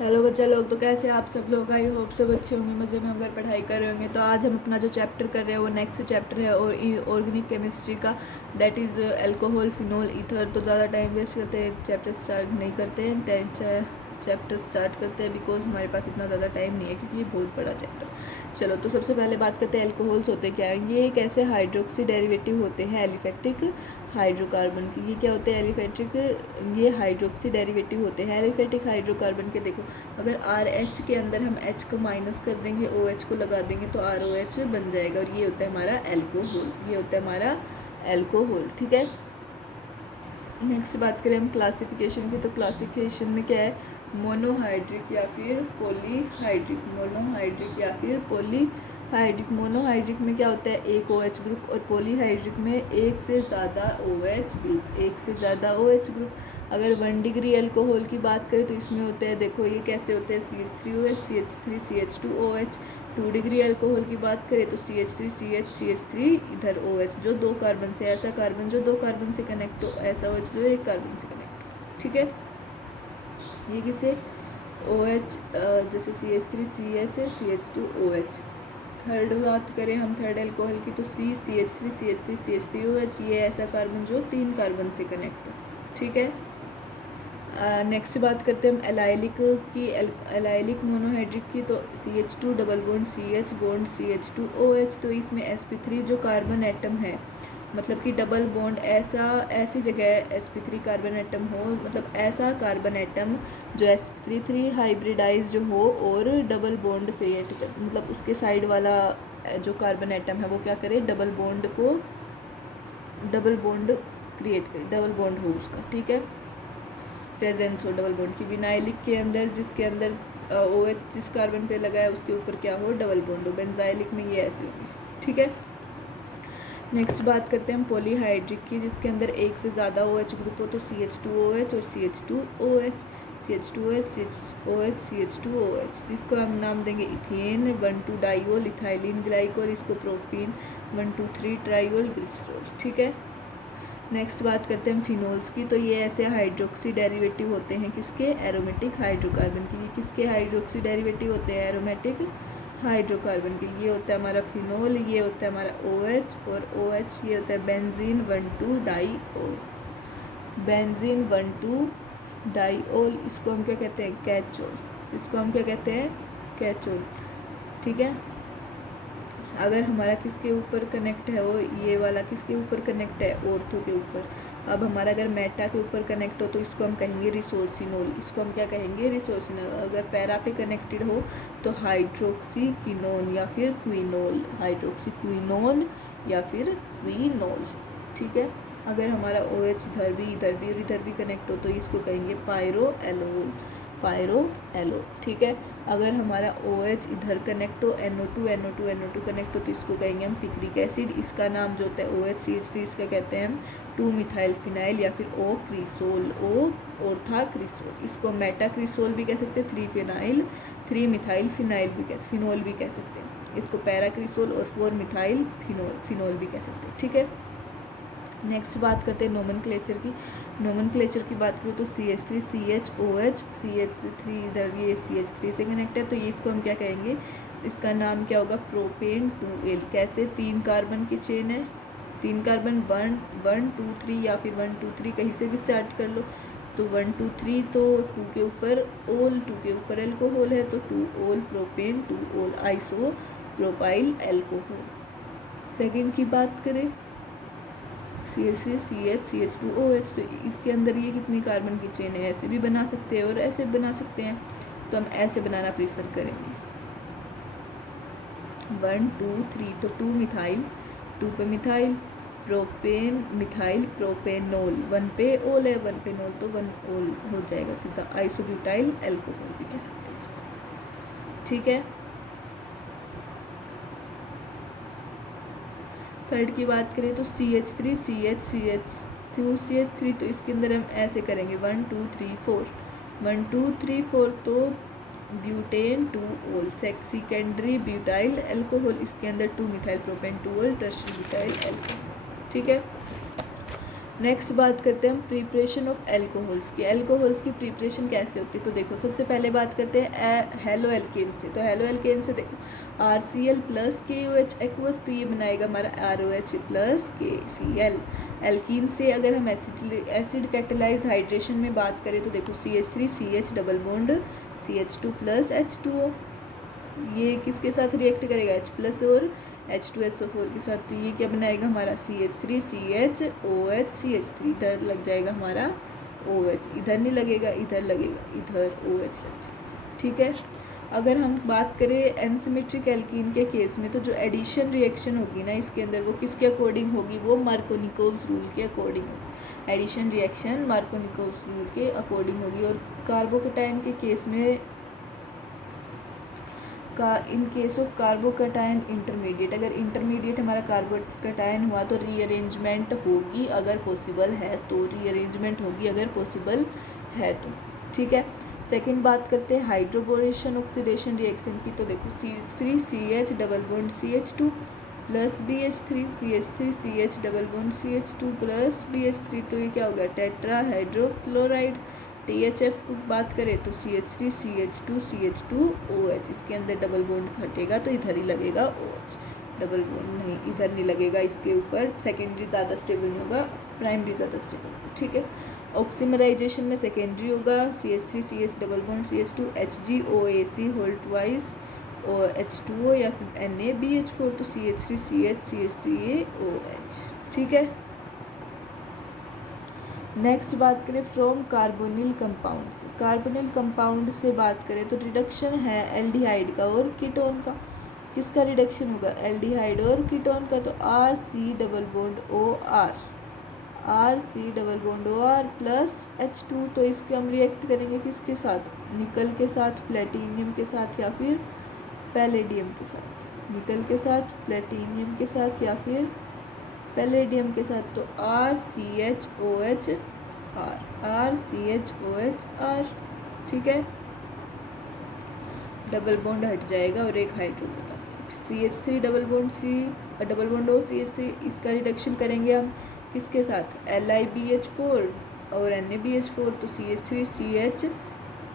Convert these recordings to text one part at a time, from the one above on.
Hello बच्चा लोग, तो कैसे आप सब लोग? आई होप सब अच्छे होंगे, मज़े में अगर पढ़ाई कर रहे होंगे। तो आज हम अपना जो चैप्टर कर रहे हैं वो नेक्स्ट चैप्टर है और ऑर्गेनिक केमिस्ट्री का, that is alcohol, phenol, ether. तो ज़्यादा टाइम वेस्ट करते हैं, चैप्टर स्टार्ट नहीं करते हैं, चैप्टर स्टार्ट करते हैं बिकॉज हमारे पास इतना ज़्यादा टाइम नहीं है क्योंकि ये बहुत बड़ा चैप्टर। चलो, तो सबसे पहले बात करते हैं अल्कोहल्स होते क्या हैं। ये एक ऐसे हाइड्रोक्सी डेरिवेटिव होते हैं एलिफेटिक हाइड्रोकार्बन की। ये क्या होते हैं? एलिफेटिक, ये हाइड्रोक्सी डेरिवेटिव होते हैं एलिफेटिक हाइड्रोकार्बन के। देखो, अगर आर एच के अंदर हम एच को माइनस कर देंगे, ओ एच को लगा देंगे तो आर ओ एच बन जाएगा और ये होता है हमारा एल्कोहल। ये होता है हमारा एल्कोहल, ठीक है। नेक्स्ट बात करें हम क्लासिफिकेशन की, तो क्लासिफिकेशन में क्या है? मोनोहाइड्रिक या फिर पॉलीहाइड्रिक। मोनोहाइड्रिक या फिर पॉलीहाइड्रिक। मोनोहाइड्रिक में क्या होता है? एक ओ एच ग्रुप, और पॉलीहाइड्रिक में एक से ज़्यादा ओ एच ग्रुप, एक से ज़्यादा ओ एच ग्रुप। अगर 1 डिग्री अल्कोहल की बात करें तो इसमें होते हैं, देखो ये कैसे होते हैं, CH3OH, CH3 CH2OH। 2 degree alcohol की बात करें तो CH3 CH CH3 इधर OH, जो 2 कार्बन से, ऐसा कार्बन जो 2 कार्बन से कनेक्ट हो, ऐसा OH जो 1 कार्बन से कनेक्ट हो, ठीक है। ये किसे? OH, जैसे CH3 CH CH2OH। थर्ड बात करें हम थर्ड अल्कोहल की, तो CH3 CH3 CH3OH, ये ऐसा कार्बन जो 3 कार्बन से कनेक्ट हो, ठीक है। नेक्स्ट बात करते हैं हम एलाइलिक की, एलाइलिक मोनोहाइड्रिक की। तो CH2 double bond CH bond CH2OH। तो इसमें sp3 जो कार्बन एटम है, मतलब कि डबल बॉन्ड ऐसी जगह sp3 कार्बन एटम हो, मतलब ऐसा कार्बन एटम जो sp3 हाइब्रिडाइज हो और डबल बॉन्ड क्रिएट कर, मतलब उसके साइड वाला जो कार्बन एटम है वो क्या करे? डबल बॉन्ड क्रिएट करे, डबल बॉन्ड हो उसका, ठीक है, प्रेजेंस हो डबल बॉन्ड की। विनाइलिक के अंदर, जिसके अंदर OH जिस कार्बन पे लगा है उसके ऊपर क्या हो? डबल बॉन्ड हो। बेंजाइलिक में ये ऐसे होगी, ठीक है। नेक्स्ट बात करते हैं हम पॉलीहाइड्रिक की, जिसके अंदर एक से ज़्यादा OH ग्रुप हो, तो CH2OH और CH2OH, CH2OH CHOH CH2OH। इसको हम नाम देंगे इथेन, 1,2 डाइओल इथाइलिन ग्लाइकोल, इसको प्रोपीन, 1,2,3 ट्राइओल ग्लिसरॉल, ठीक है। नेक्स्ट बात करते हैं हम फिनोल्स की, तो ये ऐसे हाइड्रोक्सी डेरिवेटिव होते हैं किसके? एरोमेटिक हाइड्रोकार्बन की। ये किसके हाइड्रोक्सी डेरिवेटिव होते हैं? एरोमेटिक हाइड्रोकार्बन की। ये होता है हमारा फिनोल, ये होता है हमारा OH, और OH ये होता है बेंजीन 1,2 डाइओल। बेंजीन 1,2 डाइओल, इसको हम क्या कहते हैं? कैचोल। इसको हम क्या कहते हैं? कैचोल, ठीक है। अगर हमारा किसके ऊपर कनेक्ट है, वो ये वाला किसके ऊपर कनेक्ट है? ऑर्थो के ऊपर। अब हमारा अगर मेटा के ऊपर कनेक्ट हो तो इसको हम कहेंगे रिसोर्सिनोल। इसको हम क्या कहेंगे? रिसोर्सिनोल। अगर पैरा पे कनेक्टेड हो तो हाइड्रोक्सी किनोन या फिर क्विनोल, हाइड्रोक्सी क्विनोन या फिर क्विनोल, ठीक है। अगर हमारा OH इधर भी कनेक्ट हो तो इसको कहेंगे पायरो एलोल, ठीक है। अगर हमारा OH इधर कनेक्ट हो, NO2 कनेक्ट हो तो इसको कहेंगे हम पिक्रिक एसिड। इसका नाम जो होता है OH CH3, इसका कहते हैं हम 2 मिथाइल फिनाइल या फिर O क्रिसोल, ऑर्थाक्रिसोल। इसको मेटाक्रिसोल भी कह सकते हैं, 3 मिथाइल फिनोल भी कह सकते हैं। इसको पैराक्रिसोल और 4 मिथाइल फिनोल भी कह सकते हैं, ठीक है। नेक्स्ट बात करते हैं नोमेनक्लेचर की। नोमेनक्लेचर की बात करूँ तो CH3 CHOH, CH3 इधर ये CH3 से कनेक्ट है तो ये इसको हम क्या कहेंगे? इसका नाम क्या होगा? Propane 2L। कैसे? 3 कार्बन की चेन है, 3 कार्बन, 1 2 3 या फिर 1 2 3 कहीं से भी स्टार्ट कर लो। तो 1 2 3 तो 2 के ऊपर ओल, 2 के ऊपर एल्कोहल है तो 2 ओल प्रोपेन, 2 ओल आइसो प्रोपाइल एल्कोहल। सेकेंड की बात करें CH3 CH CH2OH, तो इसके अंदर ये कितनी कार्बन की चेन है? ऐसे भी बना सकते हैं और ऐसे भी बना सकते हैं, तो हम ऐसे बनाना प्रीफर करेंगे। 1 2 3 तो 2 मिथाइल, 2 पे मिथाइल, प्रोपेन मिथाइल प्रोपेनोल, 1 पे ओल है, 1 पे नोल तो 1 ओल हो जाएगा सीधा। आइसोब्यूटाइल एल्कोहल भी कह सकते हैं इसको, ठीक है। थर्ड की बात करें तो CH3 CH CH2 CH3, तो इसके अंदर हम ऐसे करेंगे 1 2 3 4, 1 2 3 4 तो ब्यूटेन 2 ओल, सेकेंडरी ब्यूटाइल एल्कोहल, इसके अंदर 2 मिथाइल प्रोपेन 2 ओल, टर्शरी ब्यूटाइल एल्कोहल, ठीक है। नेक्स्ट बात करते हैं हम प्रिपरेशन ऑफ एल्कोहल्स की। एल्कोहल्स की प्रिपरेशन कैसे होती है, तो देखो सबसे पहले बात करते हैं हेलो एल्केन से। तो हेलो एल्केन से देखो RCl प्लस KOH एक्वस, तो ये बनाएगा हमारा ROH प्लस KCl। एल्कीन से अगर हम एसिड कैटेलाइज हाइड्रेशन में बात करें तो देखो CH3CH double bond CH2 plus H2O, ये किसके साथ रिएक्ट करेगा, H प्लस और H2SO4 के साथ। तो ये क्या बनाएगा हमारा CH3CHOH CH3, इधर लग जाएगा हमारा OH, इधर नहीं लगेगा, इधर लगेगा, इधर OH लग जाएगा। ठीक है। अगर हम बात करें एनसिमेट्रिक एल्कीन के केस में, तो जो एडिशन रिएक्शन होगी ना इसके अंदर, वो किसके अकॉर्डिंग होगी, वो मार्कोनिकोव्स रूल के अकॉर्डिंग होगी। एडिशन रिएक्शन मार्कोनिकोव्स रूल के अकॉर्डिंग होगी। और कार्बोकैटायन के केस में इन केस ऑफ कार्बोकैटायन इंटरमीडिएट, अगर इंटरमीडिएट हमारा कार्बोकैटायन हुआ तो रीअरेंजमेंट होगी अगर पॉसिबल है तो, रीअरेंजमेंट होगी अगर पॉसिबल है तो। ठीक है। सेकंड बात करते हैं हाइड्रोबोरेशन ऑक्सीडेशन रिएक्शन की। तो देखो CH3CH double bond CH2 plus BH3CH3CH double bond CH2 plus BH3, तो ये क्या होगा टेट्रा हाइड्रोफ्लोराइड। THF को बात करें तो CH3CH2CH2OH, इसके अंदर डबल बॉन्ड हटेगा तो इधर ही लगेगा OH, डबल बॉन्ड नहीं, इधर नहीं लगेगा, इसके ऊपर सेकेंडरी ज़्यादा स्टेबल नहीं होगा, प्राइमरी ज़्यादा स्टेबल। ठीक है। ऑक्सीमराइजेशन में सेकेंडरी होगा CH3CH double bond CH2 HgOAC whole twice और H2O या फिर NaBH4, तो CH3CH CH3OH। ठीक है। नेक्स्ट बात करें फ्रॉम कार्बोनिल कंपाउंड से। कार्बोनिल कंपाउंड से बात करें तो रिडक्शन है एल्डिहाइड का और कीटोन का। किसका रिडक्शन होगा, एल्डिहाइड और कीटोन का। तो RC double bond OR, RC double bond OR plus H2, तो इसके हम रिएक्ट करेंगे किसके साथ, निकल के साथ, प्लेटिनियम के साथ या फिर पैलेडियम के साथ। निकल के साथ, प्लेटिनियम के साथ या फिर पैलेडियम के साथ। तो RCHOH R, RCHOH R। ठीक है। डबल बॉन्ड हट जाएगा और एक हाइड्रोजन आ जाएगा। CH3 double bond C double bond O CH3, इसका रिडक्शन करेंगे हम किसके साथ, LiBH4 और NaBH4, तो CH3CH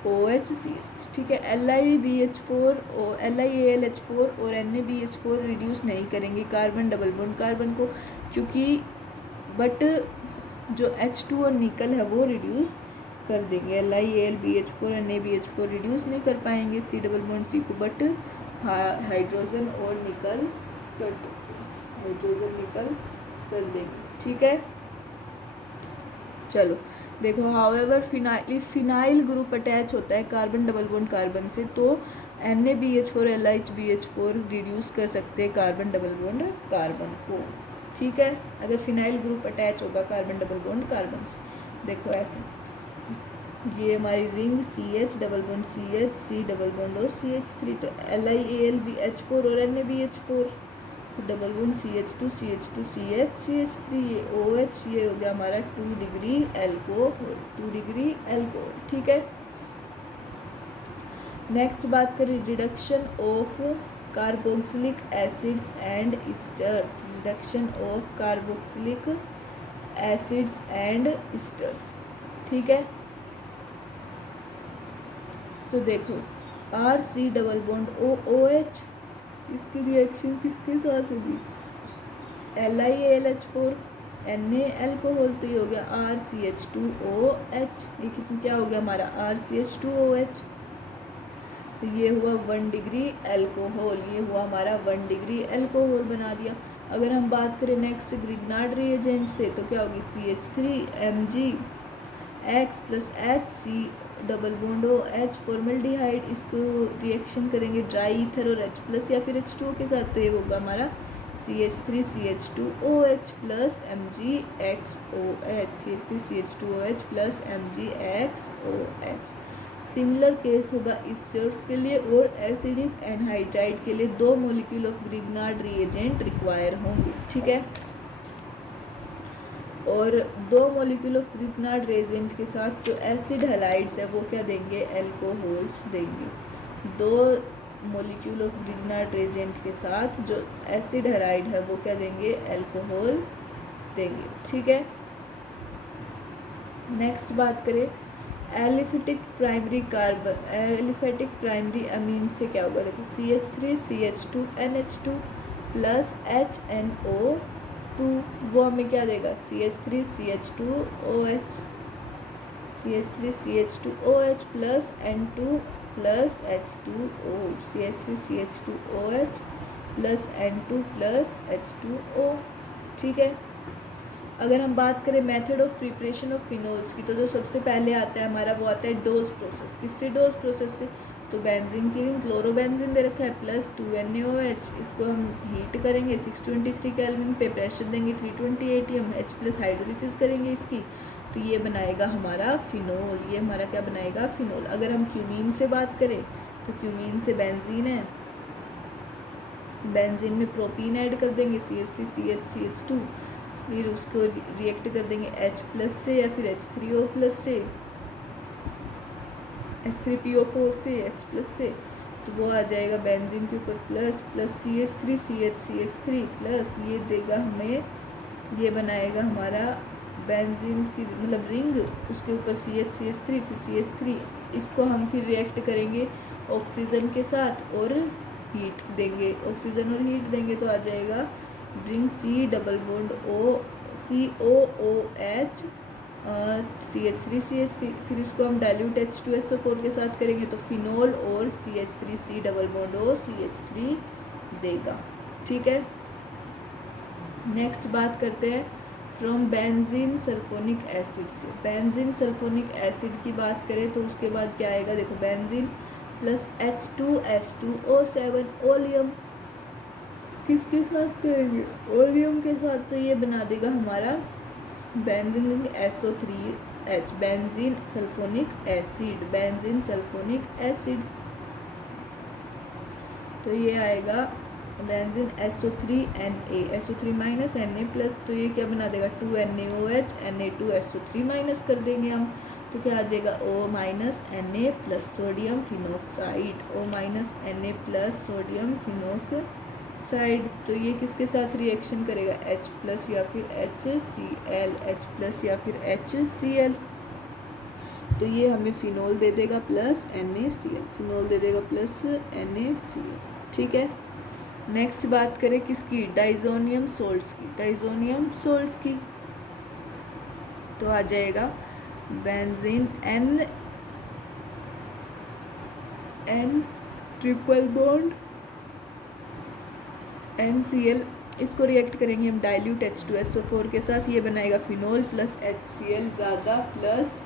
OH CH3। ठीक है। LiBH4 और LiAlH4 और NaBH4 रिड्यूस नहीं करेंगे कार्बन डबल बॉन्ड कार्बन को, क्योंकि बट जो H2 और निकल है वो रिड्यूस कर देंगे। LiAlBH4 और NaBH4 रिड्यूस नहीं कर पाएंगे C डबल बॉन्ड C को, बट हाइड्रोजन और निकल कर सकते हैं, हाइड्रोजन निकल कर देंगे। ठीक है। चलो देखो, हाउएवर फिनाइल ग्रुप अटैच होता है कार्बन डबल बॉन्ड कार्बन से, तो NaBH4 LiHBH4 रिड्यूस कर सकते हैं कार्बन डबल बॉन्ड कार्बन को। ठीक है। अगर फिनाइल ग्रुप अटैच होगा कार्बन डबल बॉन्ड कार्बन से, देखो ऐसे, ये हमारी ring CH double bond CH C double bond और CH3, तो LiAlBH4 और NaBH4 double bond CH2 CH2 CH3, ये OH, ये हो गया हमारा 2 डिग्री एल्कोहल, 2 डिग्री एल्कोहल। ठीक है। नेक्स्ट बात करें reduction of carboxylic acids and esters. Reduction of carboxylic acids and esters. ठीक है। तो देखो RC डबल बॉन्ड OH, इसकी रिएक्शन किसके साथ होगी, LiAlH4 Na अल्कोहल, तो ये हो गया RCH2OH, ये कितना क्या हो गया हमारा RCH2OH, तो ये हुआ 1 डिग्री अल्कोहल, ये हुआ हमारा 1 डिग्री अल्कोहल बना दिया। अगर हम बात करें नेक्स्ट ग्रिग्नार्ड रिएजेंट से, तो क्या होगी CH3MgX plus HC double bond OH formaldehyde, इसको रिएक्शन करेंगे ड्राई ईथर और H प्लस या फिर H2O के साथ, तो ये होगा हमारा CH3CH2OH plus MgXOH, CH3CH2OH plus MgXOH। Similar case होगा ईस्टर्स के लिए, और एसिडिक एनहाइड्राइड के लिए 2 molecule of Grignard reagent require होंगे। ठीक है। और 2 मॉलिक्यूल ऑफ ग्रिग्नार्ड रिएजेंट के साथ जो एसिड हैलाइड्स है वो क्या देंगे, एल्कोहल्स देंगे। 2 मॉलिक्यूल ऑफ ग्रिग्नार्ड रिएजेंट के साथ जो एसिड हैलाइड है वो क्या देंगे, एल्कोहल देंगे। ठीक है। नेक्स्ट बात करें aliphatic primary carbon, aliphatic primary amine से क्या होगा, देखो CH3 CH2 NH2 plus HNO2, वो हमें क्या देगा CH3 CH2 OH, CH3 CH2 OH plus N2 plus H2O, CH3 CH2 OH plus N2 plus H2O। ठीक है, अगर हम बात करें method of preparation of phenols की, तो जो सबसे पहले आता है हमारा वो आता है डोज प्रोसेस। किससे डोज प्रोसेस से, तो बेंजीन की रिंग क्लोरोबेंजीन दे रखा है प्लस 2NaOH, इसको हम हीट करेंगे 623 केल्विन पे, प्रेशर देंगे 320 atm, H प्लस हाइड्रोलिसिस करेंगे इसकी, तो ये बनाएगा हमारा फिनोल। ये हमारा क्या बनाएगा, फिनोल। अगर हम क्यूमीन से बात करें तो क्यूमीन से बेंजीन है, बेंजीन में प्रोपीन ऐड कर देंगे CH3 CH CH2, फिर उसको रिएक्ट कर देंगे H प्लस से या फिर H3O प्लस से, H3PO4 से H प्लस से, तो वो आ जाएगा बेंजीन के ऊपर plus plus CH3 CH plus ये देगा हमें, ये बनाएगा हमारा बेंजीन की मतलब रिंग, उसके ऊपर CH3 फिर CH3, इसको हम फिर रिएक्ट करेंगे ऑक्सीजन के साथ और हीट देंगे, ऑक्सीजन और हीट देंगे तो आ जाएगा ring C double bond O COOH CH3 CH3, फिर इसको हम डाइल्यूट H2SO4 के साथ करेंगे तो फिनोल और CH3 C double bond O CH3 देगा। ठीक है, नेक्स्ट बात करते हैं फ्रॉम बेंजीन सल्फोनिक एसिड से। बेंजीन सल्फोनिक एसिड की बात करें तो उसके बाद क्या आएगा, देखो बेंजीन प्लस H2S2O7 ओलियम, किसके साथ करेंगे, ओलियम के साथ, तो ये बना देगा हमारा benzene SO3H, benzene sulphonic acid, benzene sulphonic acid, तो ये आएगा benzene SO3Na, SO3 minus Na plus, तो ये क्या बना देगा 2NaOH, Na2SO3 माइनस कर देंगे हम, तो क्या आ जाएगा O minus Na plus sodium phenoxide, O minus Na plus sodium phenoxide, तो ये किसके साथ रिएक्शन करेगा H प्लस या फिर HCl, H प्लस या फिर HCl, तो ये हमें फिनोल दे देगा प्लस NaCl, फिनोल दे देगा प्लस NaCl। ठीक है, नेक्स्ट बात करें किसकी, डाइजोनियम सोल्ट्स की, डाइजोनियम सोल्ट्स की, तो आ जाएगा benzene N triple bond NCl, इसको रिएक्ट करेंगे हम डाइल्यूट H2SO4 के साथ, ये बनाएगा फिनोल प्लस HCl ज़्यादा प्लस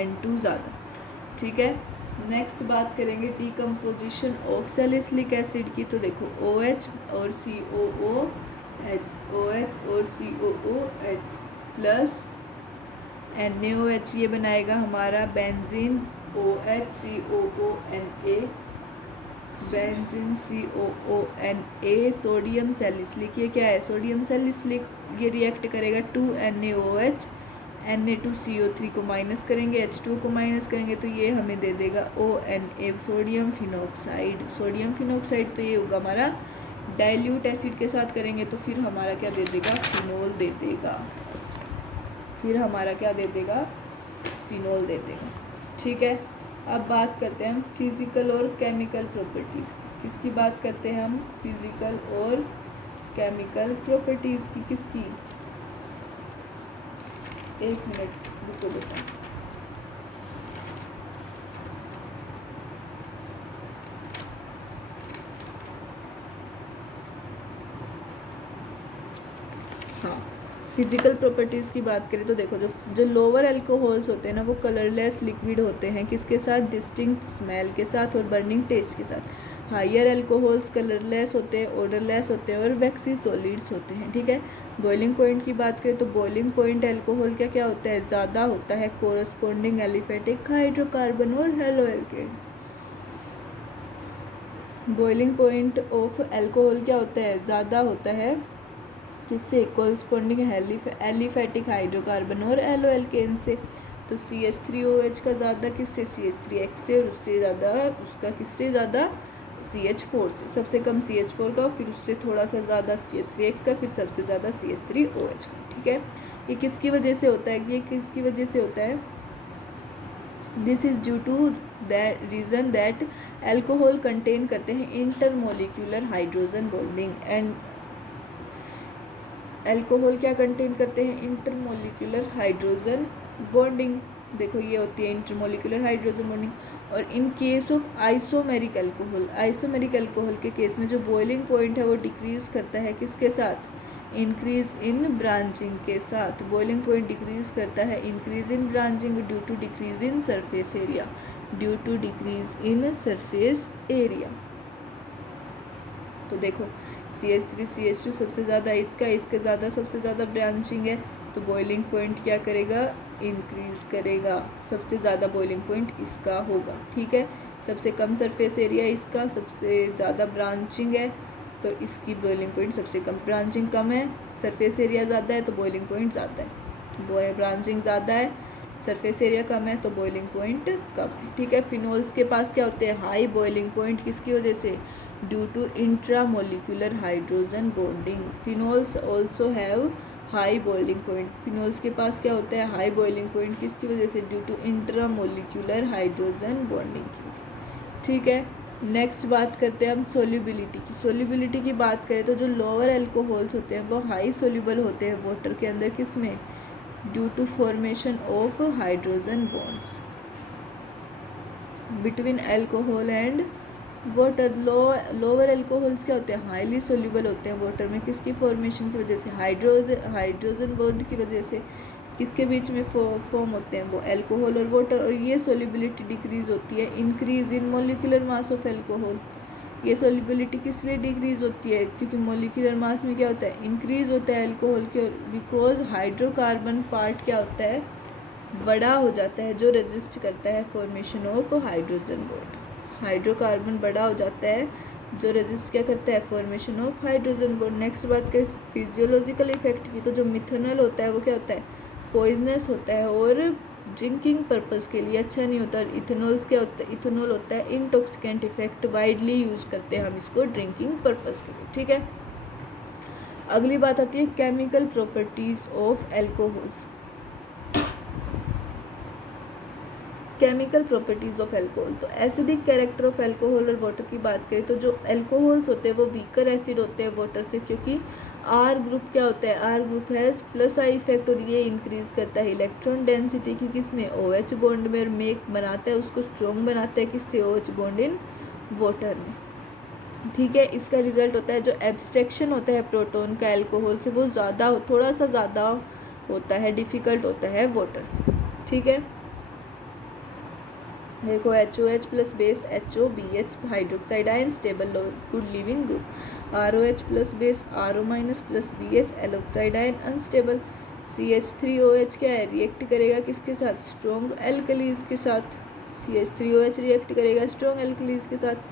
N2 ज़्यादा। ठीक है, नेक्स्ट बात करेंगे डीकम्पोजिशन ऑफ सैलिसिलिक एसिड की, तो देखो OH और COOH, OH और COOH प्लस NaOH, ये बनाएगा हमारा benzene OHCOONA, benzene COONA, sodium salicylic, ये क्या है सोडियम सैलिसिलिक, ये रिएक्ट करेगा 2NaOH, Na2CO3 को माइनस करेंगे, H2 को माइनस करेंगे, तो ये हमें दे देगा ONA, sodium phenoxide, sodium phenoxide, तो ये होगा हमारा डाइल्यूट एसिड के साथ करेंगे तो फिर हमारा क्या दे देगा, फिनोल दे देगा, फिर हमारा क्या दे देगा, फिनोल दे देगा। ठीक है, अब बात करते हैं हम फिज़िकल और केमिकल प्रॉपर्टीज़, किसकी बात करते हैं हम, फिज़िकल और केमिकल प्रॉपर्टीज़ की, किसकी, एक मिनट रुको बेटा, हाँ फिज़िकल प्रॉपर्टीज़ की बात करें तो देखो जो लोअर अल्कोहल्स होते हैं ना वो कलरलेस लिक्विड होते हैं, किसके साथ, डिस्टिंक्ट स्मेल के साथ और बर्निंग टेस्ट के साथ। हायर अल्कोहल्स कलरलेस होते हैं, ओडरलेस होते हैं और वैक्सी सॉलिड्स होते हैं। ठीक है, बॉइलिंग पॉइंट की बात करें तो बॉइलिंग पॉइंट अल्कोहल का क्या होता है, ज़्यादा होता है कोरस्पॉन्डिंग एलिफेटिक हाइड्रोकार्बन और halo alkanes. Boiling point of alcohol क्या होता है, ज़्यादा होता है किससे, कोरस्पॉन्डिंग एलिफेटिक हाइड्रोकार्बन और एलो एल्केन से। तो CH3OH का ज़्यादा किससे, CH3X से, और उससे ज़्यादा उसका किससे ज़्यादा, CH4 से। सबसे कम CH4 का, फिर उससे थोड़ा सा ज़्यादा CH3X का, फिर सबसे ज़्यादा CH3OH का। ठीक है, ये किसकी वजह से होता है, ये किसकी वजह से होता है? This is due to that reason that alcohol contain करते हैं intermolecular hydrogen bonding. And alcohol क्या कंटेन करते हैं? Intermolecular hydrogen bonding. देखो ये होती है इंटरमोलिक्यूलर हाइड्रोजन बॉन्डिंग। और in case of isomeric alcohol, isomeric alcohol के केस में जो बॉइलिंग पॉइंट है वो डिक्रीज करता है किसके साथ? इंक्रीज इन ब्रांचिंग के साथ। बॉइलिंग पॉइंट डिक्रीज करता है increase in branching due to decrease in surface area, due to decrease in surface area. तो देखो CH3 CH2 सबसे ज़्यादा इसका ज़्यादा सबसे ज़्यादा ब्रांचिंग है, तो बॉइलिंग पॉइंट क्या करेगा? इंक्रीज करेगा। सबसे ज़्यादा बॉइलिंग पॉइंट इसका होगा, ठीक है। सबसे कम सरफेस एरिया इसका, सबसे ज़्यादा ब्रांचिंग है तो इसकी बॉइलिंग पॉइंट सबसे कम। ब्रांचिंग कम है, सरफेस एरिया ज़्यादा है तो बॉइलिंग पॉइंट ज़्यादा है। ब्रांचिंग ज़्यादा है, सरफेस एरिया कम है तो बॉइलिंग पॉइंट कम है, ठीक है। फिनोल्स के पास क्या होते हैं? High boiling point. किसकी वजह से? Due to intramolecular hydrogen bonding. Phenols also have high boiling point. Phenols के पास क्या होता है? High boiling point. किसकी वजह से? Due to intramolecular hydrogen bonding की, ठीक है। नेक्स्ट बात करते हैं हम सोल्यूबिलिटी की। सोल्यूबिलिटी की बात करें तो जो लोअर एल्कोहल्स होते हैं वो हाई सोल्यूबल होते हैं वाटर के अंदर। किस में? Due to formation of hydrogen bonds between alcohol and water. Lower alcohols क्या होते हैं? हाईली सोल्यूबल होते हैं वाटर में। किसकी फॉर्मेशन की वजह से? हाइड्रोजन बॉन्ड की वजह से। किसके बीच में फॉर्म होते हैं? वो एल्कोहल और वाटर। और ये सोल्यूबिलिटी डिक्रीज होती है increase in molecular mass of alcohol. ये सोल्यूबिलिटी किस लिए डिक्रीज होती है? क्योंकि मोलिकुलर मास में क्या होता है? इंक्रीज होता है एल्कोहल के। बिकॉज हाइड्रोकार्बन पार्ट क्या होता है? बड़ा हो जाता है, जो रेजिस्ट करता है formation of hydrogen bond. Hydrocarbon बड़ा हो जाता है जो रेजिस्ट क्या करता है? Formation of hydrogen bond. Next बात करें फिजियोलॉजिकल इफेक्ट की, तो जो मिथेनॉल होता है वो क्या होता है? पॉइजनस होता है और ड्रिंकिंग पर्पस के लिए अच्छा नहीं होता। इथेनॉल्स क्या होता है? इथेनॉल होता है इंटॉक्सिकेंट इफेक्ट, वाइडली यूज करते हैं हम इसको ड्रिंकिंग पर्पस के लिए, ठीक है। अगली बात आती है chemical properties of alcohols. Chemical properties of alcohol, तो एसिडिक कैरेक्टर ऑफ एल्कोहल और वाटर की बात करें तो जो एल्कोहल्स होते हैं वो वीकर एसिड होते हैं वाटर से, क्योंकि आर ग्रुप क्या होता है? R group has plus I effect और ये इंक्रीज करता है इलेक्ट्रॉन डेंसिटी की किसमें? OH बॉन्ड में। और मेक बनाता है उसको स्ट्रॉन्ग बनाता है किससे? OH बॉन्ड इन वाटर में, ठीक है। इसका रिजल्ट होता है जो एब्स्ट्रैक्शन होता है प्रोटॉन का एल्कोहल से वो ज़्यादा, थोड़ा सा ज़्यादा होता है, डिफ़िकल्ट होता है वाटर से, ठीक है। देखो HOH plus base HOBH hydroxide ion stable good leaving group. ROH plus base RO minus plus BH alkoxide ion unstable. CH3OH क्या है? रिएक्ट करेगा किसके साथ? स्ट्रॉन्ग एल्कलीज के साथ। CH3OH रिएक्ट करेगा स्ट्रॉन्ग एल्कलीज के साथ,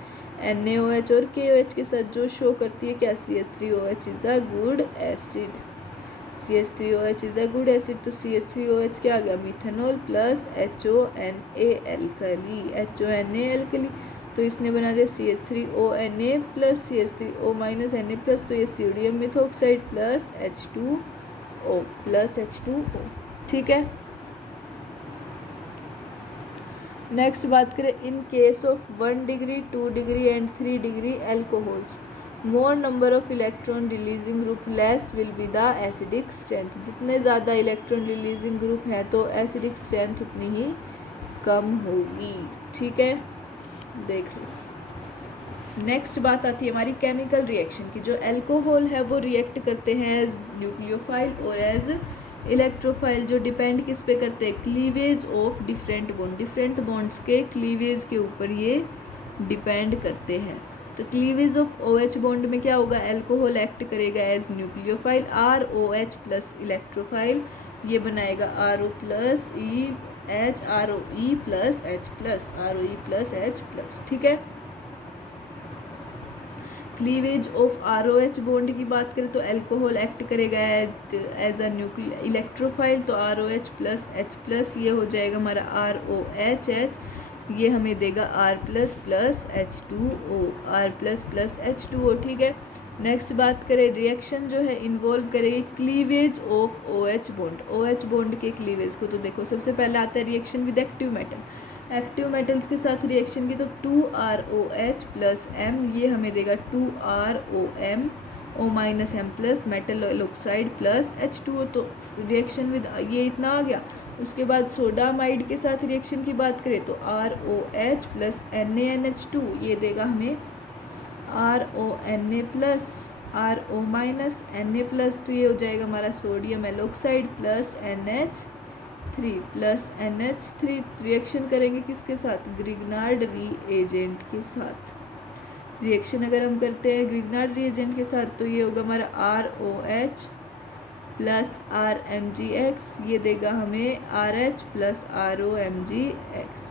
NaOH और KOH के साथ, जो शो करती है क्या? CH3OH is a good acid. CH3OH is a good acid, तो CH3OH क्या आ गया? Methanol plus HONA alkali, HONA alkali. तो इसने बना दिया CH3ONA plus CH3O minus Na plus, तो ये sodium methoxide plus H2O plus H2O, ठीक है। नेक्स्ट बात करें in case of 1 degree 2 degree and 3 degree alcohols, more number of electron releasing group less will be the acidic strength. जितने ज़्यादा electron releasing group है तो एसिडिक स्ट्रेंथ उतनी ही कम होगी, ठीक है। देख लो नेक्स्ट बात आती है हमारी केमिकल रिएक्शन की। जो एल्कोहल है वो रिएक्ट करते हैं एज न्यूक्लियोफाइल और एज इलेक्ट्रोफाइल, जो डिपेंड किस पे करते हैं? Cleavage of different bond, different bonds के क्लीवेज के ऊपर ये डिपेंड करते हैं। तो क्लीवेज ऑफ OH बॉन्ड में क्या होगा? एल्कोहल एक्ट करेगा as nucleophile, ROH plus electrophile, ये बनाएगा RO plus EH, ROE plus H plus, ROE plus H plus, ठीक है। क्लीवेज ऑफ ROH बॉन्ड की बात करें तो एल्कोहल एक्ट करेगा एज अ इलेक्ट्रोफाइल, तो ROH प्लस H प्लस, ये हो जाएगा हमारा ROHH, ये हमें देगा R plus plus H2O, R plus plus H2O, ठीक है। नेक्स्ट बात करें, रिएक्शन जो है इन्वॉल्व करेगी cleavage of OH bond. OH bond के क्लीवेज को तो देखो, सबसे पहले आता है reaction with active metal. Active metals के साथ रिएक्शन की तो 2ROH प्लस M, ये हमें देगा 2ROM O-M plus metal oxide plus H2O। तो रिएक्शन विद ये इतना आ गया। उसके बाद सोडामाइड के साथ रिएक्शन की बात करें तो ROH प्लस NaNH2, ये देगा हमें RONA plus RO minus Na plus, तो ये हो जाएगा हमारा sodium alkoxide plus NH3 plus NH3। Reaction करेंगे किसके साथ? ग्रिग्नार्ड रीएजेंट के साथ। रिएक्शन अगर हम करते हैं ग्रिग्नार्ड रीएजेंट के साथ तो ये होगा हमारा ROH प्लस RMgX, ये देगा हमें RH प्लस ROMgX।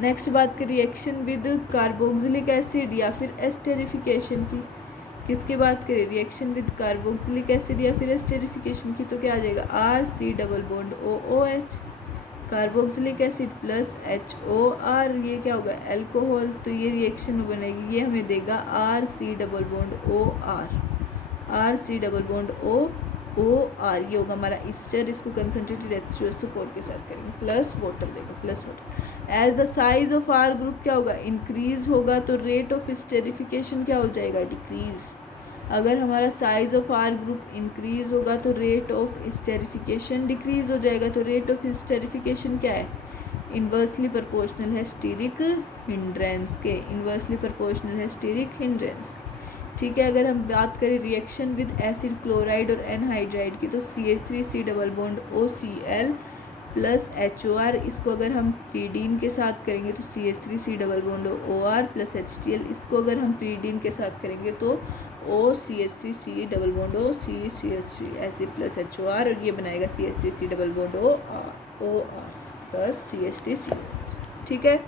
नेक्स्ट बात करें रिएक्शन विद कार्बोक्सिलिक एसिड या फिर एस्टेरिफिकेशन की। किसकी बात करें? रिएक्शन विद कार्बोक्सिलिक एसिड या फिर एस्टेरिफिकेशन की, तो क्या आ जाएगा? RC double bond OOH, carboxylic acid plus HOR, ये क्या होगा? एल्कोहल। तो ये रिएक्शन में बनेगी, ये हमें देगा RC double bond OR, RC double bond OR, ये होगा हमारा ईस्टर। इसको कंसनट्रेटेड H2SO4 के साथ करेंगे, प्लस वाटर देगा, plus water. As the size of R group क्या होगा? इंक्रीज होगा, तो रेट ऑफ स्टेरिफिकेशन क्या हो जाएगा? डिक्रीज। अगर हमारा size of R group increase होगा तो रेट ऑफ स्टेरिफिकेशन डिक्रीज हो जाएगा। तो रेट ऑफ स्टेरिफिकेशन क्या है? इन्वर्सली प्रोपोर्शनल है स्टीरिक हिंड्रेंस के, इन्वर्सली प्रोपोर्शनल है स्टीरिक हिंड्रेंस। ठीक है, अगर हम बात करें रिएक्शन विद एसिड क्लोराइड और एनहाइड्राइड की तो CH3C double bond OCl plus HOR, इसको अगर हम प्रीडीन के साथ करेंगे तो CH3C double bond OR plus HTL, इसको अगर हम प्रीडीन के साथ करेंगे तो OCH3C डबल बॉन्ड OCH3 ऐसे प्लस HOR, और ये बनाएगा CH3C double bond OR plus CH3C। ठीक है,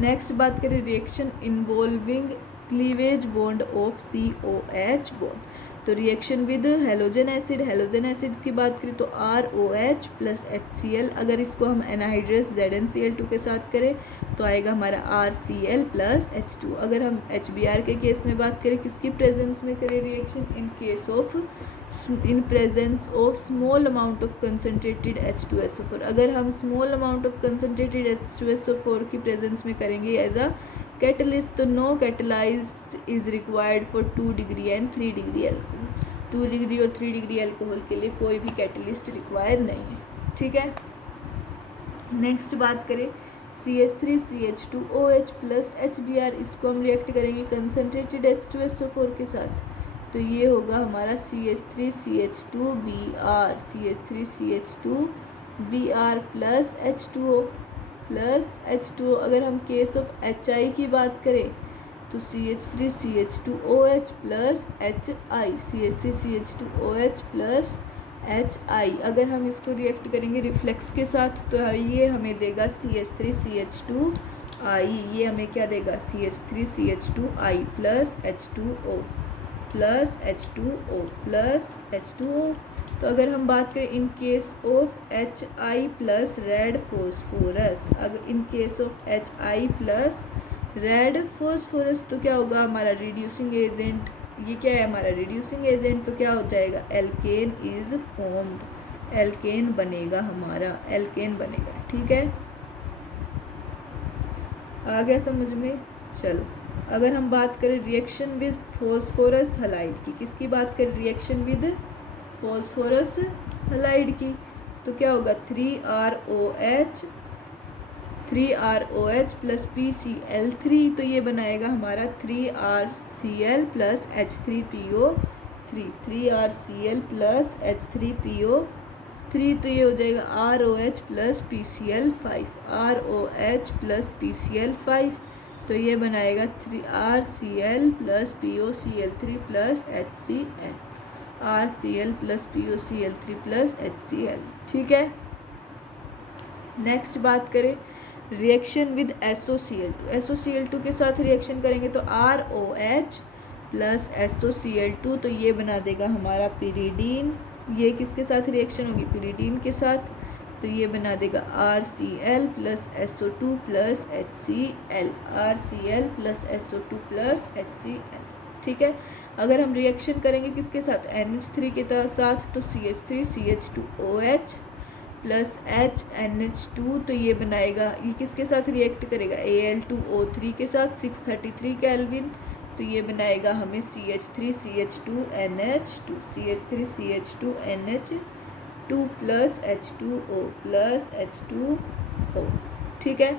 नेक्स्ट बात करें reaction involving cleavage bond of COH bond. तो reaction with halogen acid, halogen acids की बात करें तो ROH प्लस HCl, अगर इसको हम एनहाइड्रस ZnCl2 के साथ करें तो आएगा हमारा RCl प्लस H2। अगर हम HBr के केस में बात करें, किसकी प्रेजेंस में करें reaction? In case of in presence of small amount of concentrated H2SO4। अगर हम small amount of concentrated H2SO4 की प्रेजेंस में करेंगे एज अ कैटलिस्ट, तो no catalysed is required for 2 degree and 3 degree alcohol. 2 degree और 3 degree alcohol के लिए कोई भी कैटलिस्ट रिक्वायर नहीं है। ठीक है, नेक्स्ट बात करें CH3CH2OH प्लस HBr, इसको हम रिएक्ट करेंगे कंसनट्रेटेड H2SO4 के साथ, तो ये होगा हमारा CH3CH2Br, CH3CH2Br plus H2O plus H2O। अगर हम केस ऑफ HI की बात करें तो CH3CH2OH plus HI, CH3CH2OH plus HI। अगर हम इसको रिएक्ट करेंगे रिफ्लेक्स के साथ तो ये हमें देगा CH3CH2I, ये हमें क्या देगा? CH3CH2I plus H2O plus H2O plus H2O। तो अगर हम बात करें in case of HI plus red phosphorus, अगर in case of HI plus red phosphorus तो क्या होगा? हमारा रिड्यूसिंग एजेंट, ये क्या है हमारा रिड्यूसिंग एजेंट, तो क्या हो जाएगा? एल्केन इज फॉर्म्ड, एल्केन बनेगा हमारा, एल्केन बनेगा। ठीक है, आ गया समझ में? चलो, अगर हम बात करें रिएक्शन विद फॉस्फोरस हलाइड की, किसकी बात करें? रिएक्शन विद फॉस्फोरस हलाइड की, तो क्या होगा? 3ROH प्लस PCl3, तो ये बनाएगा हमारा 3RCl plus H3PO3, 3RCl plus H3PO3, तो ये हो जाएगा ROH plus PCl5, ROH plus PCl5, तो ये बनाएगा 3RCl plus POCl3 plus HCl, RCl plus POCl3 plus HCl। ठीक है, नेक्स्ट बात करें रिएक्शन विद SOCl2, SOCl2 के साथ रिएक्शन करेंगे तो ROH प्लस SOCl2, तो ये बना देगा हमारा पिरीडीन। ये किसके साथ रिएक्शन होगी? पिरीडीन के साथ। तो ये बना देगा RCl plus SO2 plus HCl, RCl plus SO2 plus HCl। ठीक है, अगर हम रिएक्शन करेंगे किसके साथ, NH3 के साथ, तो CH3 CH2OH प्लस HNH2, तो ये बनाएगा, ये किसके साथ रिएक्ट करेगा, Al2O3 के साथ 633 केल्विन, तो ये बनाएगा हमें CH3 CH2NH2, CH3 CH2NH2 plus H2O plus H2O। ठीक है,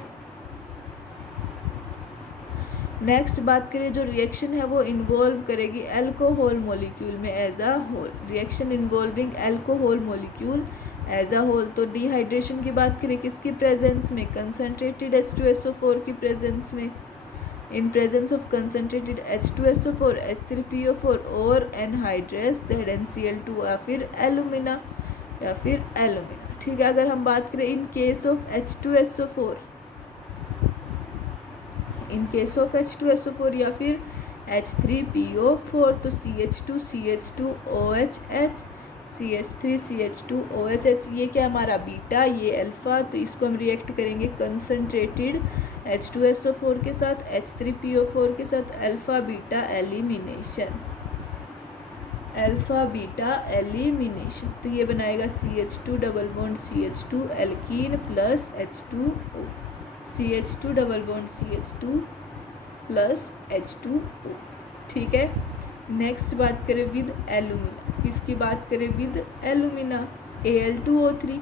नेक्स्ट बात करें, जो रिएक्शन है वो इन्वॉल्व करेगी अल्कोहल मॉलिक्यूल में as a whole, reaction involving alcohol molecule as a whole. तो डिहाइड्रेशन की बात करें किसकी प्रेजेंस में, कंसनट्रेटेड H2SO4 की प्रेजेंस में, in presence of concentrated H2SO4 H3PO4 और एनहाइड्रस ZnCl2 या फिर एलुमिना ठीक है, अगर हम बात करें in case of H2SO4, in case of H2SO4 या फिर H3PO4, तो CH2 CH2OHH CH3 CH2OHH, ये क्या हमारा बीटा, ये अल्फ़ा, तो इसको हम रिएक्ट करेंगे कंसनट्रेटेड H2SO4 के साथ H3PO4 के साथ alpha beta elimination, alpha beta elimination, तो ये बनाएगा CH2 double bond CH2 alkene plus H2O, CH2 double bond CH2 plus H2O। ठीक है, नेक्स्ट बात करें विद एलुमिना, किसकी बात करें, विद एलुमिना, Al2O3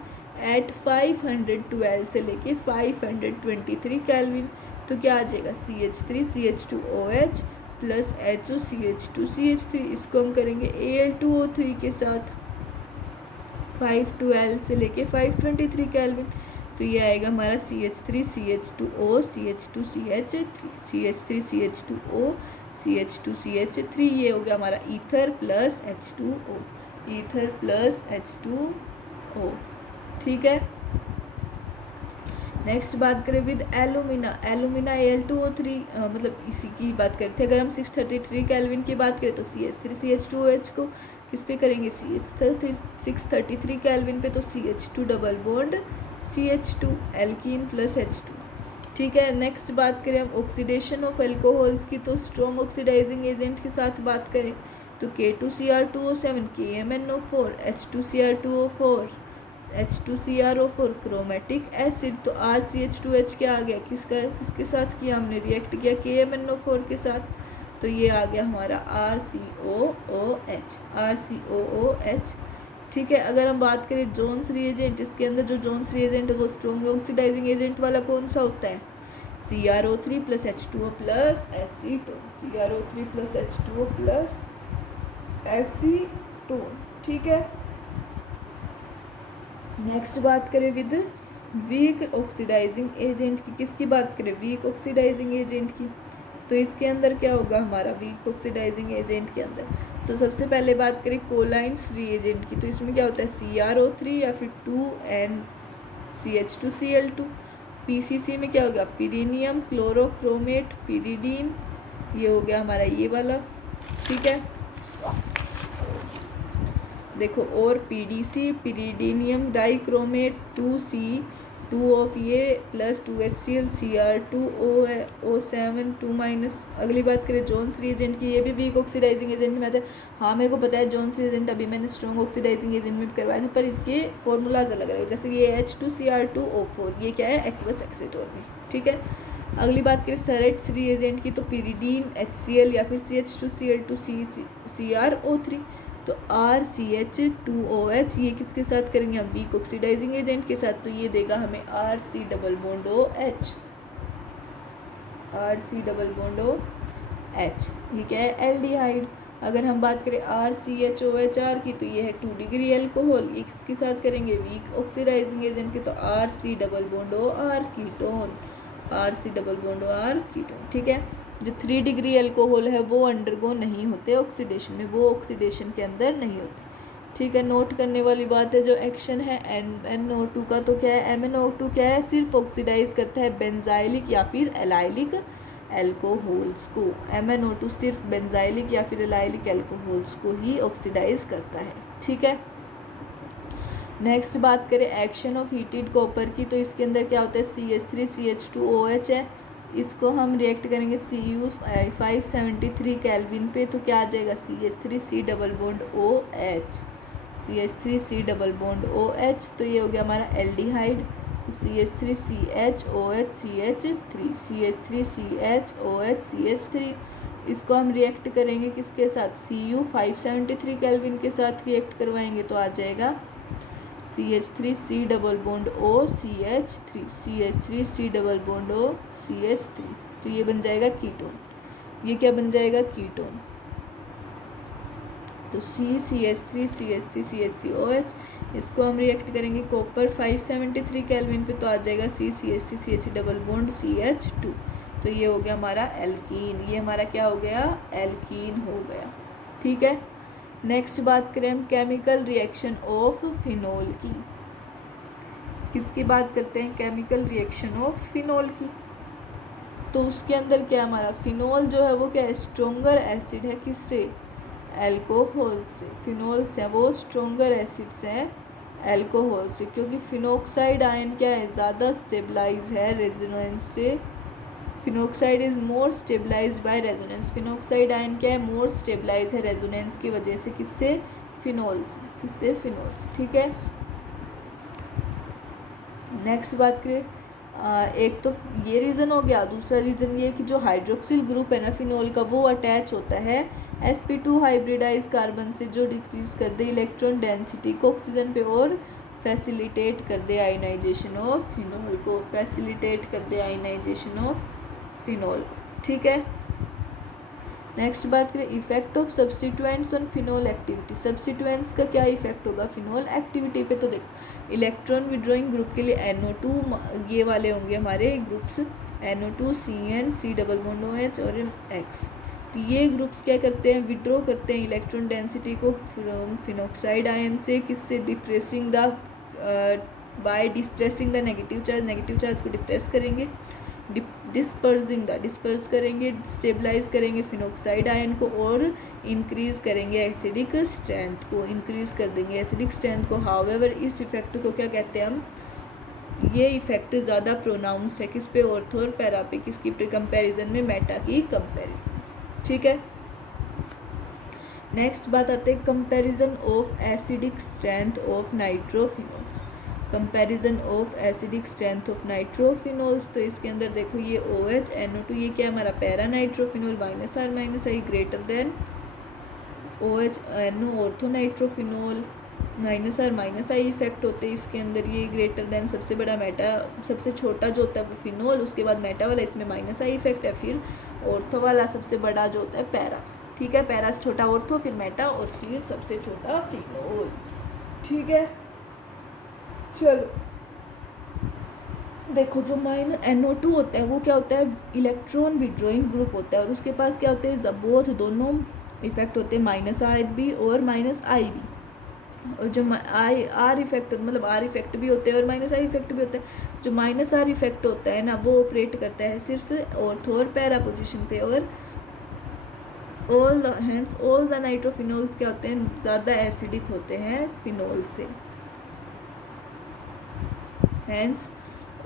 एट 512 से लेके 523 केल्विन, तो क्या आ जाएगा CH3 CH2OH plus HO CH2 CH3, इसको हम करेंगे Al2O3 के साथ 512 से लेके 523 केल्विन, तो ये आएगा हमारा CH3 CH2O CH2 CH3 CH3 CH2O CH2 CH3, ये हो गया हमारा ether plus H2O, ether plus H2O। ठीक है, नेक्स्ट बात करें विद एलुमिना, एलुमिना Al2O3 मतलब इसी की बात करते हैं, अगर हम 633 केल्विन की बात करें तो CH3 CH2OH को किस पे करेंगे, 633 केल्विन पे, तो CH2 double bond CH2 alkene plus H2। ठीक है, नेक्स्ट बात करें हम ऑक्सीडेशन ऑफ एल्कोहल्स की, तो स्ट्रॉन्ग ऑक्सीडाइजिंग एजेंट के साथ बात करें तो K2Cr2O7 KMnO4 H2Cr2O4 H2CrO4 chromatic acid, तो RCH2H क्या आ गया, किसके साथ किया हमने, रिएक्ट किया KMnO4 के साथ, तो ये आ गया हमारा RCOOH। ठीक है, अगर हम बात करें जोन्स रिएजेंट, इसके अंदर जो जोन्स रिएजेंट है वो स्ट्रॉन्ग ऑक्सीडाइजिंग एजेंट वाला कौन सा होता है, CrO3 plus H2O plus acetone, CrO3 plus H2O plus acetone. ठीक है, नेक्स्ट बात करें विद वीक ऑक्सीडाइजिंग एजेंट की, किसकी बात करें, वीक ऑक्सीडाइजिंग एजेंट की, तो इसके अंदर क्या होगा हमारा वीक ऑक्सीडाइजिंग एजेंट के अंदर, तो सबसे पहले बात करें कोलाइंस रिएजेंट की, तो इसमें क्या होता है CrO3 या फिर 2NCH2Cl2, PCC में क्या होगा पिरीनियम क्लोरोक्रोमेट पिरीडीन, ये हो गया हमारा ये वाला। ठीक है, देखो, और PDC पिरीडीनियम डाइक्रोमेट 2C2 ऑफ ये प्लस 2HCl Cr2O7 2-। अगली बात करें जोन्स रिएजेंट की, ये भी वीक ऑक्सीडाइजिंग एजेंट में आता है। हाँ, मेरे को पता है जोन्स रिएजेंट अभी मैंने स्ट्रॉन्ग ऑक्सीडाइजिंग एजेंट में करवाया था, पर इसके फॉर्मूलाज अलग अलग, जैसे कि ये H2Cr2O4 ये क्या है एक्वस एक्सेटोन में। ठीक है, अगली बात करें सरेट्स रिएजेंट की, तो पिरीडीन HCl या फिर CH2Cl2 CrO3, तो RCH2OH ये किसके साथ करेंगे हम, वीक ऑक्सीडाइजिंग एजेंट के साथ, तो ये देगा हमें RC double bond OH, RC double bond OH, ये क्या है एल्डिहाइड। अगर हम बात करें RCHOHR की, तो ये है 2 डिग्री एल्कोहल, ये किसके साथ करेंगे, वीक ऑक्सीडाइजिंग एजेंट के, तो RC double bond OR ketone, RC double bond OR ketone. ठीक है, जो 3 डिग्री अल्कोहल है वो अंडरगो नहीं होते ऑक्सीडेशन में, वो ऑक्सीडेशन के अंदर नहीं होते। ठीक है, नोट करने वाली बात है, जो एक्शन है MnO2 का, तो क्या है MnO2 क्या है, सिर्फ ऑक्सीडाइज करता है बेंजाइलिक या फिर एलाइलिक एल्कोहल्स को, MnO2 सिर्फ बेंजाइलिक या फिर एलाइलिक एल्कोहल्स को ही ऑक्सीडाइज करता है। ठीक है, नेक्स्ट बात करें एक्शन ऑफ हीटेड कॉपर की, तो इसके अंदर क्या होता है CH3CH2OH है, इसको हम रिएक्ट करेंगे Cu 573 केल्विन पे, तो क्या आ जाएगा CH3C double bond OH, CH3C double bond OH, तो ये हो गया हमारा एल्डिहाइड, तो CH3CHOH CH3 CH3CHOH CH3, इसको हम रिएक्ट करेंगे किसके साथ Cu 573 केल्विन के साथ रिएक्ट करवाएंगे, तो आ जाएगा CH3C double bond O CH3 CH3C double bond O CH3, तो ये बन जाएगा कीटोन, ये क्या बन जाएगा कीटोन, तो CH3 CH3 CH3OH, इसको हम रिएक्ट करेंगे कॉपर 573 केल्विन पे, तो आ जाएगा CH3 CH double bond CH2, तो ये हो गया हमारा एल्कीन, ये हमारा क्या हो गया एल्कीन हो गया। ठीक है, नेक्स्ट बात करें हम केमिकल रिएक्शन ऑफ फिनोल की, किसकी बात करते हैं केमिकल रिएक्शन ऑफ फिनोल की, तो उसके अंदर क्या हमारा फिनोल जो है वो क्या स्ट्रोंगर एसिड है किससे एल्कोहल से, फिनोल से वो स्ट्रोंगर एसिड्स हैं एल्कोहल से, क्योंकि फिनोक्साइड आयन क्या है ज़्यादा स्टेबलाइज है रेजोनेंस से, phenoxide is more stabilise by resonance, phenoxide ion क्या है मोर स्टेबलाइज है रेजोनेंस की वजह से, किससे फिनोल से, किससे फिनोल से। ठीक है, नेक्स्ट बात करें एक तो ये रीज़न हो गया, दूसरा रीज़न ये कि जो हाइड्रोक्सिल ग्रुप है ना फिनोल का वो अटैच होता है sp2 हाइब्रिडाइज कार्बन से, जो डिक्रीज कर दे इलेक्ट्रॉन डेंसिटी को ऑक्सीजन पे और फैसिलिटेट कर दे आयनाइजेशन ऑफ फिनोल को, फैसिलिटेट कर दे आयनाइजेशन ऑफ फिनोल। ठीक है, नेक्स्ट बात करें effect of substituents on phenol activity, substituents का क्या इफेक्ट होगा फिनोल एक्टिविटी पे, तो देखो इलेक्ट्रॉन विड्रॉइंग ग्रुप के लिए NO2 ये वाले होंगे हमारे groups NO2 CN C double bond OH और X, तो ये ग्रुप्स क्या करते हैं विड्रॉ करते हैं इलेक्ट्रॉन डेंसिटी को फिनोक्साइड आयन से, किससे depressing the by dispersing the negative charge को डिप्रेस करेंगे, डिस्पर्स करेंगे, स्टेबलाइज करेंगे फिनोक्साइड आयन को और इंक्रीज करेंगे एसिडिक स्ट्रेंथ को, इंक्रीज कर देंगे एसिडिक स्ट्रेंथ को। हाउएवर इस इफेक्ट को क्या कहते हैं हम, ये इफेक्ट ज़्यादा प्रोनाउंस है किस पे ऑर्थो और पैरा पे, किसकी कंपैरिजन में मेटा की कंपैरिजन। ठीक है, नेक्स्ट बात आते हैं comparison of acidic strength of nitrophenols, comparison of acidic strength of nitrophenols, तो इसके अंदर देखो ये OH NO2 ये क्या हमारा para nitrophenol -R-I greater than OH NO ortho nitrophenol -R-I effect होते हैं इसके अंदर, ये ग्रेटर देन सबसे बड़ा मेटा, सबसे छोटा जो होता है वो फिनोल, उसके बाद मेटा वाला, इसमें -I इफेक्ट है, फिर ऑर्थो वाला सबसे बड़ा जो होता है पैरा। ठीक है, पैरा से छोटा ऑर्थो, फिर मेटा और फिर सबसे छोटा फिनोल। ठीक है, चलो देखो जो NO2 होता है वो क्या होता है इलेक्ट्रॉन विड्रॉइंग ग्रुप होता है, और उसके पास क्या होते हैं बोथ दोनों इफेक्ट होते हैं -R और -I भी, और जो R इफेक्ट मतलब R इफेक्ट भी होते हैं और -I इफेक्ट भी होता है। जो -R इफेक्ट होता है ना वो ऑपरेट करता है सिर्फ ऑर्थो और पैरा पोजिशन पे, और ऑल द नाइट्रोफिनोल्स क्या होते हैं ज़्यादा एसिडिक होते हैं फिनोल से, hence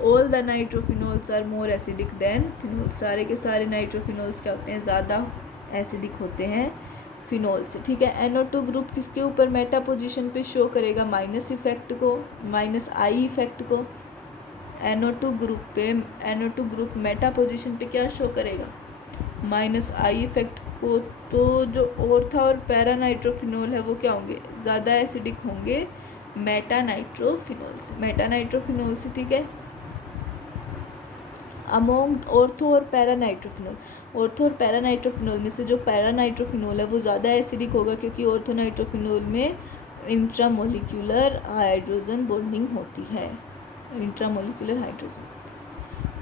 all the nitrophenols are more acidic than phenol, सारे के सारे नाइट्रोफिनोल्स क्या होते हैं ज़्यादा एसिडिक होते हैं फिनोल से। ठीक है, NO2 ग्रुप किसके ऊपर मेटा पोजीशन पे शो करेगा माइनस इफेक्ट को, -I इफेक्ट को, NO2 ग्रुप पे NO2 ग्रुप मेटा पोजीशन पे क्या शो करेगा -I इफेक्ट को, तो जो ऑर्था और पैरा नाइट्रोफिनोल है वो क्या होंगे ज़्यादा एसिडिक होंगे मेटा नाइट्रोफिनोल से। ठीक है, अमोंग ऑर्थो और पैरा नाइट्रोफिनोल, ऑर्थो और पैरा नाइट्रोफिनोल में से जो पैरा नाइट्रोफिनोल है वो ज़्यादा एसिडिक होगा, क्योंकि ऑर्थो नाइट्रोफिनोल में इंट्रामोलिक्यूलर हाइड्रोजन बॉन्डिंग होती है, इंट्रामोलिक्यूलर हाइड्रोजन।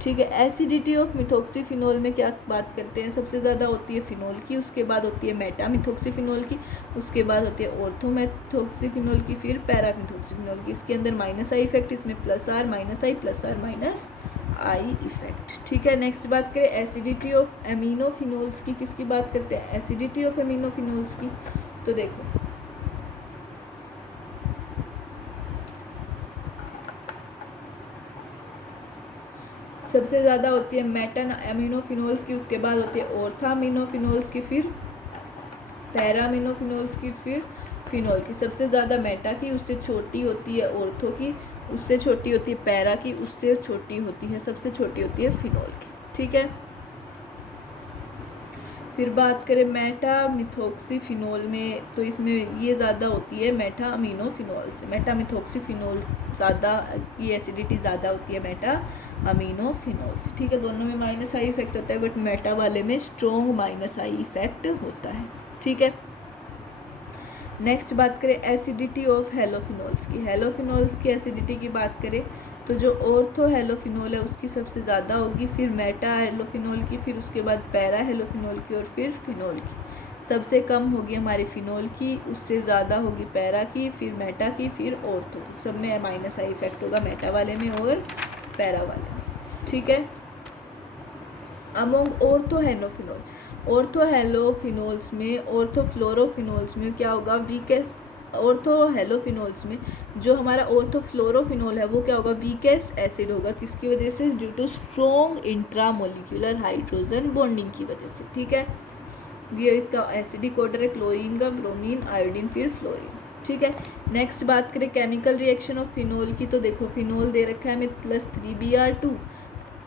ठीक है, एसिडिटी ऑफ मिथोक्सीफिनोल में क्या बात करते हैं, सबसे ज़्यादा होती है फिनोल की, उसके बाद होती है मेटा मिथोक्सीफिनोल की, उसके बाद होती है ऑर्थो मिथोक्सीफिनोल की, फिर पैरा मिथोक्सीफिनोल की। इसके अंदर -I इफेक्ट, इसमें +R -I इफेक्ट। ठीक है, नेक्स्ट बात करें एसिडिटी ऑफ एमिनोफिनोल्स की, किसकी बात करते हैं एसिडिटी ऑफ एमिनोफिनोल्स की, तो देखो सबसे ज़्यादा होती है मेटा अमीनोफिनोल्स की, उसके बाद होती है ऑर्था अमीनोफिनोल्स की, फिर पैरा अमीनोफिनोल्स की, फिर फिनोल की। सबसे ज़्यादा मेटा की, उससे छोटी होती है ऑर्थो की, उससे छोटी होती है पैरा की, उससे छोटी होती है, सबसे छोटी होती है फिनोल की। ठीक है, फिर बात करें मेटा मिथोक्सीफिनोल में, तो इसमें ये ज़्यादा होती है मेटा अमीनोफिनोल से। मेटा मिथोक्सीफिनोल ज़्यादा, ये एसिडिटी ज़्यादा होती है मेटा अमीनोफिनोल से। ठीक है, दोनों में माइनस आई इफेक्ट होता है, बट मेटा वाले में स्ट्रॉन्ग माइनस आई इफेक्ट होता है। ठीक है, नेक्स्ट बात करें एसिडिटी ऑफ हेलोफिनोल्स की। हेलोफिनोल्स की एसिडिटी की बात करें तो जो ऑर्थो हेलोफिनोल है उसकी सबसे ज़्यादा होगी, फिर मेटा हेलोफिनोल की, फिर उसके बाद पैरा हेलोफिनोल की, और फिर फिनोल की। सबसे कम होगी हमारी फिनोल की, उससे ज़्यादा होगी पैरा की, फिर मेटा की, फिर ऑर्थो की। सब में माइनस आई इफेक्ट होगा मेटा वाले में और पैरा वाले में। ठीक है, अमोंग ऑर्थोहेलोफिनोल, ऑर्थोहेलोफिनोल्स में, ऑर्थोफ्लोरोफिनोल्स में क्या होगा, वीकेस्ट, ऑर्थोहेलोफिनोल्स में जो हमारा ऑर्थोफ्लोरोफिनोल है वो क्या होगा, वीकेस्ट एसिड होगा। किसकी वजह से, due to strong intramolecular hydrogen bonding की वजह से। ठीक है, ये इसका एसिडिक ऑर्डर है क्लोरीन का, ब्रोमीन, आयोडीन, फिर फ्लोरीन। ठीक है, नेक्स्ट बात करें केमिकल रिएक्शन ऑफ फिनोल की, तो देखो फिनोल दे रखा है हमें +3Br2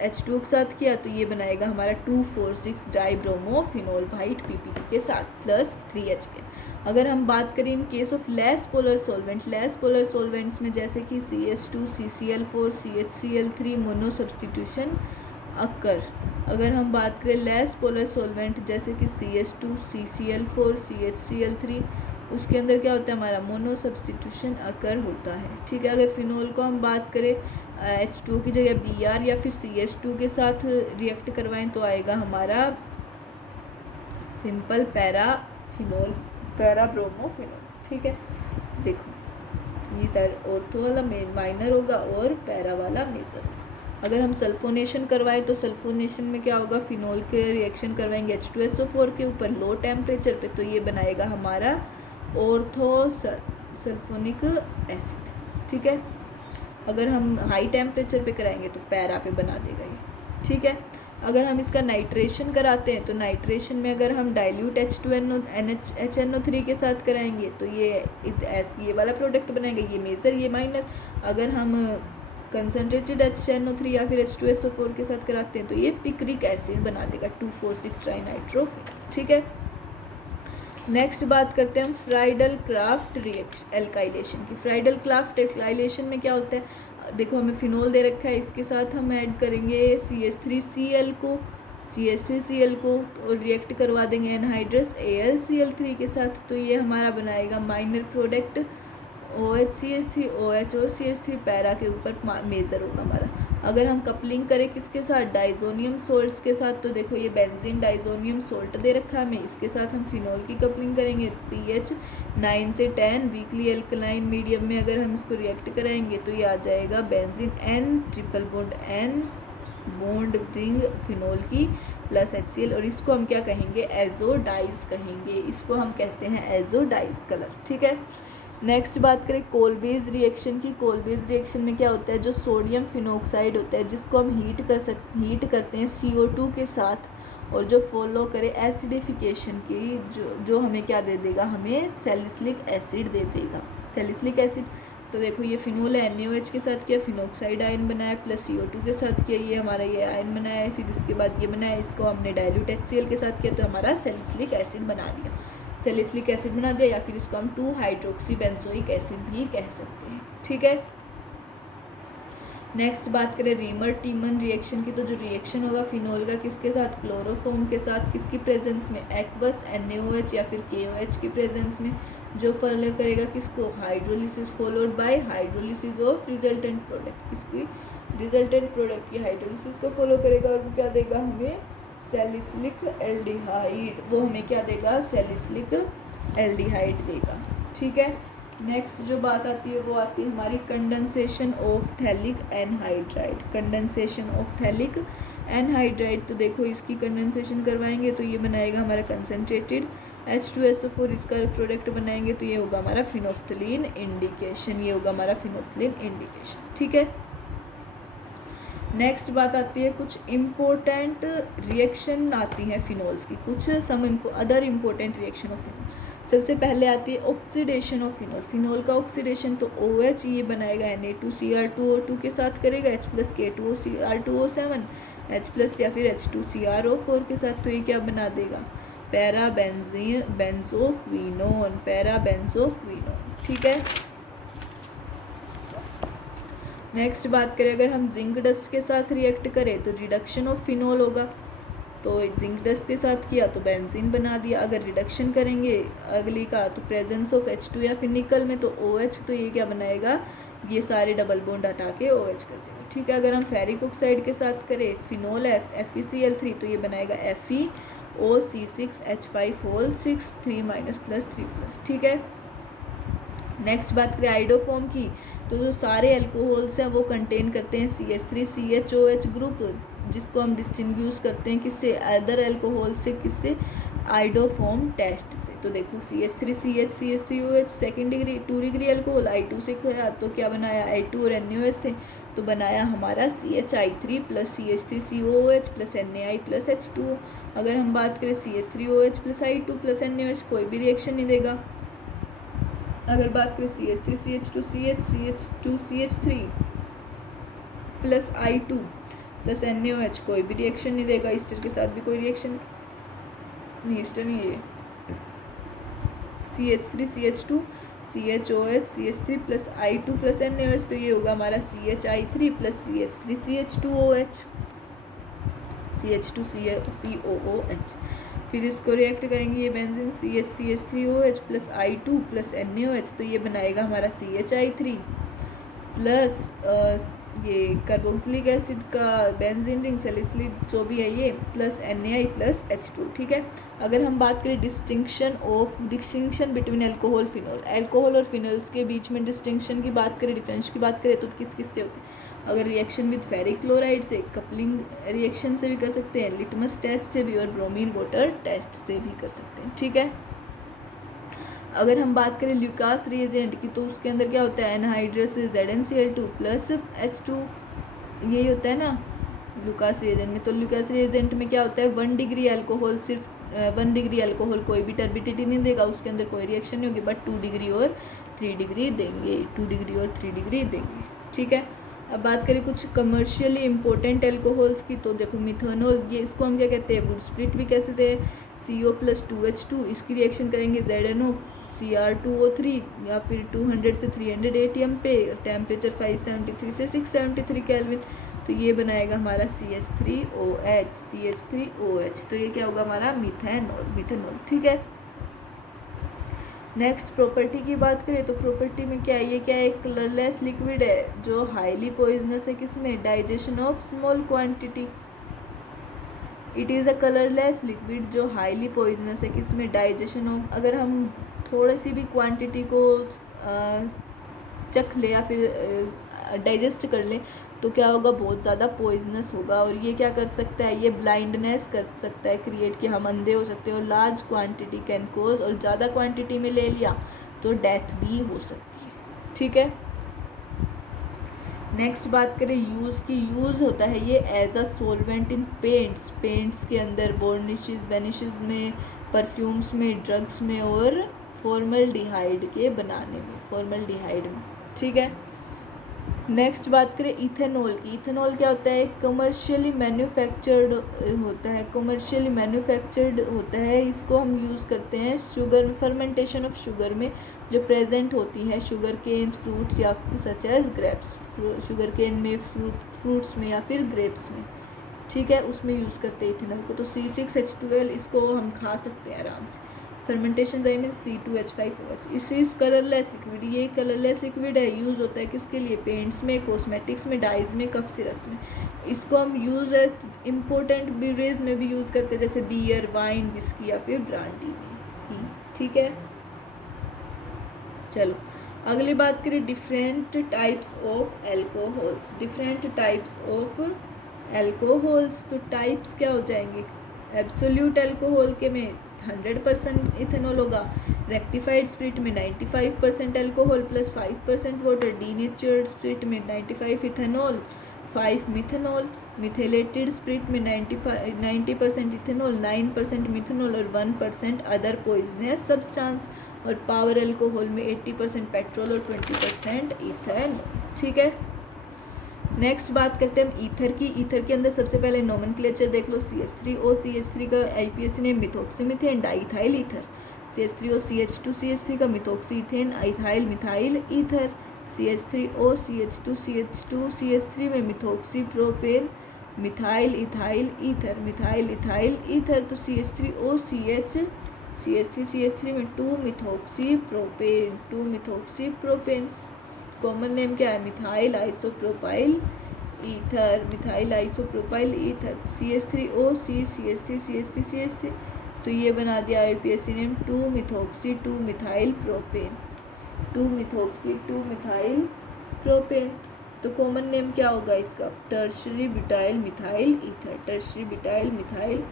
H2 के साथ किया तो ये बनाएगा हमारा 2,4,6 डाइब्रोमोफिनोल वाइट PPT के साथ +3HPN। अगर हम बात करें in case of less polar solvent, less polar solvents में जैसे कि CH2 CCl4 CHCl3 mono substitution occur. अगर हम बात करें लेस पोलर सॉल्वेंट जैसे कि CH2 CCl4 CHCl3, उसके अंदर क्या होता है, हमारा मोनो सब्सटीट्यूशन अकर होता है। ठीक है, अगर फिनोल को हम बात करें H2 की जगह Br या फिर CH2 के साथ रिएक्ट करवाएं तो आएगा हमारा सिंपल पैराफिनोल, पैराब्रोमोफिनोल। ठीक है, देखो ये ऑर्थो वाला माइनर होगा और पैरा वाला मेजर होगा। अगर हम सल्फोनेशन करवाएं तो सल्फोनेशन में क्या होगा, फिनोल के रिएक्शन करवाएंगे H2SO4 के ऊपर लो टेम्परेचर पे, तो ये बनाएगा हमारा ऑर्थो सल्फोनिक एसिड। ठीक है, अगर हम हाई टेम्परेचर पे कराएंगे तो पैरा पे बना देगा ये। ठीक है, अगर हम इसका नाइट्रेशन कराते हैं तो नाइट्रेशन में अगर हम डाइल्यूट HNO3 के साथ कराएंगे तो ये वाला प्रोडक्ट बनाएगा, ये मेजर, ये माइनर। अगर हम कंसनट्रेटेड HNO3 या फिर H2SO4 के साथ कराते हैं तो ये पिक्रिक एसिड बना देगा 2,4,6 ट्राइनाइट्रोफिन। ठीक है, नेक्स्ट बात करते हैं हम फ्राइडल क्राफ्ट रिएक्शन एल्काइलेशन की। फ्राइडल क्राफ्ट एल्काइलेशन में क्या होता है, देखो हमें फिनोल दे रखा है, इसके साथ हम ऐड करेंगे CH3Cl को और रिएक्ट करवा देंगे एनहाइड्रस AlCl3 के साथ, तो ये हमारा बनाएगा माइनर प्रोडक्ट OHCH3 OH और CH3 पैरा के ऊपर मेजर होगा हमारा। अगर हम कपलिंग करें किसके साथ, डाइजोनियम सोल्ट्स के साथ, तो देखो ये बेंजीन डाइजोनियम सोल्ट दे रखा है हमें, इसके साथ हम फिनोल की कपलिंग करेंगे pH 9 से 10 वीकली एल्कलाइन मीडियम में। अगर हम इसको रिएक्ट कराएंगे तो ये आ जाएगा benzene N triple bond N bond ring phenol की प्लस HCl, और इसको हम क्या कहेंगे, एजोडाइज कहेंगे, इसको हम कहते हैं एजोडाइज कलर। ठीक है, नेक्स्ट बात करें कोलबेज रिएक्शन की। कोलबेज रिएक्शन में क्या होता है, जो सोडियम फिनोक्साइड होता है जिसको हम हीट करते हैं CO2 के साथ, और जो फॉलो करे एसिडिफिकेशन की, जो हमें क्या दे देगा, हमें सैलिसिलिक एसिड दे देगा। सैलिसिलिक एसिड, तो देखो ये फिनोल है, NaOH के साथ किया, फिनोक्साइड आयन बनाया, प्लस CO2 के साथ किया, ये हमारा ये आयन बनाया है, फिर इसके बाद ये बनाया, इसको हमने डाइल्यूट HCl के साथ किया तो हमारा सैलिसिलिक एसिड बना दिया, सैलिसिलिक एसिड बना दिया, या फिर इसको हम 2-हाइड्रोक्सी बेंजोइक एसिड भी कह सकते हैं। ठीक है, नेक्स्ट बात करें रीमर टीमन रिएक्शन की, तो जो रिएक्शन होगा फिनोल का किसके साथ, क्लोरोफॉर्म के साथ, किसकी प्रेजेंस में, एक्वस NaOH या फिर KOH की प्रेजेंस में, जो फॉलो करेगा किसको, hydrolysis followed by hydrolysis of resultant product, किसकी, रिजल्टेंट प्रोडक्ट की हाइड्रोलिसिस को फॉलो करेगा, और वो क्या देगा हमें, सैलिसिलिक एल्डिहाइड, वो हमें क्या देगा, सैलिसिलिक एल्डिहाइड देगा। ठीक है, नेक्स्ट जो बात आती है वो आती है हमारी condensation of phthalic anhydride. Condensation of phthalic anhydride, तो देखो इसकी कंडेंसेशन करवाएंगे तो ये बनाएगा हमारा कंसनट्रेटेड H2SO4, इसका प्रोडक्ट बनाएंगे तो ये होगा हमारा फिनोफ्थलीन इंडिकेशन, ये होगा हमारा फिनोफ्थलीन इंडिकेशन। ठीक है, नेक्स्ट बात आती है कुछ इम्पोर्टेंट रिएक्शन आती हैं फिनोल्स की, कुछ other important reaction of phenol. सबसे पहले आती है ऑक्सीडेशन ऑफ फिनोल। फिनोल का ऑक्सीडेशन तो OH ये बनाएगा Na2Cr2O2 के साथ करेगा, H+K2Cr2O7 H+ या फिर H2CrO4 के साथ, तो ये क्या बना देगा, पैराबेंजोक्विनोन। ठीक है। नेक्स्ट बात करें अगर हम जिंक डस्ट के साथ रिएक्ट करें तो रिडक्शन ऑफ फिनोल होगा, तो जिंक डस्ट के साथ किया तो बेंजीन बना दिया। अगर रिडक्शन करेंगे अगली का तो प्रेजेंस ऑफ H2 या फिर निकल में तो OH, तो ये क्या बनाएगा, ये सारे डबल बॉन्ड हटा के OH कर देगा। ठीक है। अगर हम फेरिक ऑक्साइड के साथ करें फिनोल FeCl3 तो ये बनाएगा FeOC6H5O6 3-3+3+। ठीक है। नेक्स्ट बात करें आइडोफॉर्म की, तो जो सारे अल्कोहल्स हैं वो कंटेन करते हैं CH3CHOH ग्रुप, जिसको हम डिस्टिंग्विश करते हैं किससे, अदर अल्कोहल से, किससे, आइडोफॉर्म टेस्ट से। तो देखो CH3CH CH3OH second degree 2 degree alcohol I2 से खोया तो क्या बनाया, I2 और NaOH से तो बनाया हमारा CHI3 + CH3COOH + NaI + H2O। अगर हम बात करें CH3OH + I2 + NaOH कोई भी रिएक्शन नहीं देगा। अगर बात करें CH3CH2CH CH2CH3 + I2 + NaOH कोई भी रिएक्शन नहीं देगा। ईस्टर के साथ भी कोई रिएक्शन नहीं, ईस्टर नहीं है, CH3CH2 CHOH CH3 + I2 + NaOH, तो ये होगा हमारा CHI3 + CH3CH2OH CH2COOH। फिर इसको रिएक्ट करेंगे ये बेंजीन CH3OH + I2 + NaOH, तो ये बनाएगा हमारा CHI3 प्लस ये कार्बोक्सिलिक एसिड का बेंजीन रिंग सैलिसिलिक जो भी है ये प्लस NaI + H2। ठीक है। अगर हम बात करें distinction between alcohol phenol, alcohol और फिनोल्स के बीच में डिस्टिंक्शन की बात करें, डिफरेंस की बात करें तो किस किस से होती है। अगर रिएक्शन विद फेरिक क्लोराइड से, कपलिंग रिएक्शन से भी कर सकते हैं, लिटमस टेस्ट से भी, और ब्रोमीन वाटर टेस्ट से भी कर सकते हैं। ठीक है। अगर हम बात करें ल्यूकास रिएजेंट की तो उसके अंदर क्या होता है, एनहाइड्रस ZnCl2 + H2, यही होता है ना ल्यूकास रिएजेंट में। तो ल्यूकास रिएजेंट में क्या होता है, 1 डिग्री अल्कोहल, सिर्फ 1 डिग्री अल्कोहल कोई भी टर्बिडिटी नहीं देगा, उसके अंदर कोई रिएक्शन नहीं होगी, बट 2 डिग्री और 3 डिग्री देंगे, 2 डिग्री और 3 डिग्री देंगे। ठीक है। अब बात करें कुछ कमर्शियली इम्पोर्टेंट अल्कोहल्स की, तो देखो मिथेनॉल, ये इसको हम क्या कहते हैं, वुड स्प्लिट भी कह सकते हैं, CO + 2H2, इसकी रिएक्शन करेंगे ZNO Cr2O3 या फिर 200 से 300 ATM पे, टेम्परेचर 573 से 673 केल्विन, तो ये बनाएगा हमारा CH3OH। तो ये क्या होगा हमारा मिथेनॉल। ठीक है। नेक्स्ट प्रॉपर्टी की बात करें तो प्रॉपर्टी में क्या है, ये क्या है, कलरलेस लिक्विड है जो हाईली पॉइजनस है, किसमें, digestion of small quantity. It is a colourless liquid जो हाईली पॉइजनस है, किसमें, डाइजेशन ऑफ। अगर हम थोड़ी सी भी क्वांटिटी को चख ले या फिर डाइजेस्ट कर ले तो क्या होगा, बहुत ज़्यादा पॉइजनस होगा, और ये क्या कर सकता है, ये ब्लाइंडनेस कर सकता है क्रिएट, कि हम अंधे हो सकते हैं, और लार्ज क्वांटिटी कैन कोज, और ज़्यादा क्वांटिटी में ले लिया तो डेथ भी हो सकती है। ठीक है। नेक्स्ट बात करें यूज़ की, यूज़ होता है ये as a solvent in paints के अंदर, वार्निशेस में, परफ्यूम्स में, ड्रग्स में, और फॉर्मल्डिहाइड के बनाने में, फॉर्मल्डिहाइड में। ठीक है। नेक्स्ट बात करें इथेनॉल की, इथेनॉल क्या होता है, कमर्शियली मैन्युफैक्चर्ड होता है, इसको हम यूज़ करते हैं शुगर, फर्मेंटेशन ऑफ शुगर में जो प्रेजेंट होती है, शुगर केन्स, फ्रूट्स या such as grapes, sugar cane में, फ्रूट्स में या फिर ग्रेप्स में। ठीक है, उसमें यूज़ करते हैं इथेनॉल को। तो C6H12 इसको हम खा सकते हैं आराम से। फर्मेंटेशन टाइम में C2H5OH। इसी कलरलेस लिक्विड, ये कलरलेस लिक्विड है, यूज़ होता है किसके लिए, पेंट्स में, कॉस्मेटिक्स में, डाइज में, कफ सिरप्स में। इसको हम यूज़ इम्पोर्टेंट बेवरेज में भी यूज़ करते हैं, जैसे बियर, वाइन, विस्की या फिर ब्रांडी में। ठीक है। चलो अगली बात करें डिफरेंट टाइप्स ऑफ एल्कोहल्स। तो टाइप्स क्या हो जाएंगे, एब्सोल्यूट एल्कोहल के में 100% इथेनॉल होगा, रेक्टिफाइड स्प्रिट में 95% अल्कोहल + 5% वाटर, डीनेचर्ड स्प्रिट में 95 इथेनॉल 5 मिथेनॉल, मिथेलेटेड स्पिरिट में 90% इथेनॉल, 9% मिथेनॉल और 1% अदर पॉइजनस सब्सटेंस, और पावर अल्कोहल में 80% पेट्रोल और 20% इथेनॉल। ठीक है, नेक्स्ट बात करते हैं हम ईथर की। ईथर के अंदर सबसे पहले नोमेनक्लेचर देख लो, CH3O CH3 का IUPAC name methoxymethane diethyl ether, CH3O CH2 CH3 का मिथोक्सीथेन ethyl methyl ether, CH3O CH2 CH2 CH3 में methoxy propane methyl ethyl ether, methyl ethyl ether. तो CH3O CH3 में 2 methoxy propane, 2 methoxy propane. Common name क्या है, methyl isopropyl ether, methyl isopropyl ether. CH3O CH3 तो ये बना दिया IUPAC name 2 methoxy 2 methyl propane, 2 methoxy 2 methyl propane. तो common name क्या होगा इसका, tertiary butyl methyl ether, tertiary butyl methyl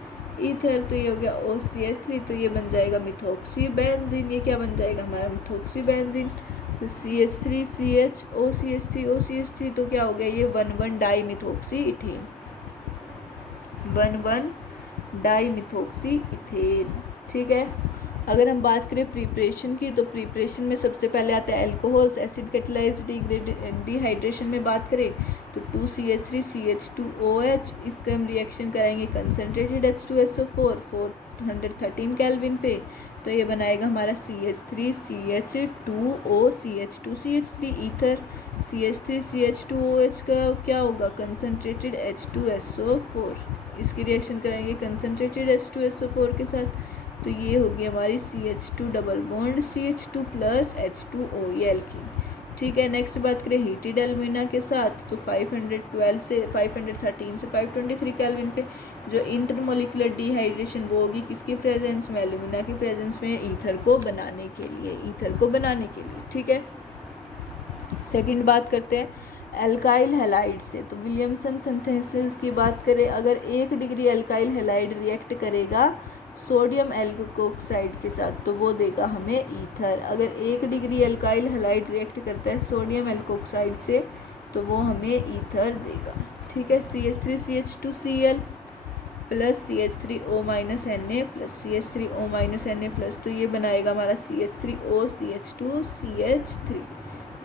ether. तो ये हो गया OCH3, तो ये बन जाएगा मिथोक्सी बेंजीन, ये क्या बन जाएगा हमारा मिथोक्सी बेंजीन। तो CH3 CHO CH3 तो क्या हो गया ये 1,1 di methoxy ethane, 1,1 di methoxy ethane. ठीक है, अगर हम बात करें प्रिपरेशन की, तो प्रिपरेशन में सबसे पहले आता है अल्कोहल्स, एसिड कैटलाइज डिहाइड्रेशन में बात करें तो 2CH3 CH2OH, इसका हम रिएक्शन कराएंगे कंसनट्रेटेड H2SO4 413 केल्विन पे, तो ये बनाएगा हमारा CH3 CH2O CH2 CH3 ether. CH3 CH2OH का क्या होगा, कंसनट्रेटेड H2SO4, इसकी रिएक्शन कराएंगे कंसनट्रेटेड H2SO4 के साथ, तो ये होगी हमारी CH2 double bond CH2 plus H2O ये एल्कीन। ठीक है, नेक्स्ट बात करें हीटेड एल्यूमिना के साथ, तो 513 से 523 केल्विन पे जो इंटरमोलिकुलर डिहाइड्रेशन वो होगी किसके प्रेजेंस में, एल्यूमिना के प्रेजेंस में ईथर को बनाने के लिए, ठीक है। सेकंड बात करते हैं एल्काइल हैलाइड से, तो विलियमसन सिंथेसिस की बात करें, अगर 1 डिग्री एल्काइल हैलाइड रिएक्ट करेगा सोडियम एल्कोक्साइड के साथ तो वो देगा हमें ईथर। अगर 1 डिग्री एल्काइल हैलाइड रिएक्ट करता है सोडियम एल्कोक्साइड से तो वो हमें ईथर देगा। ठीक है, CH3CH2Cl plus CH3O minus Na plus CH3O minus Na plus, तो ये बनाएगा हमारा CH3O CH2CH3,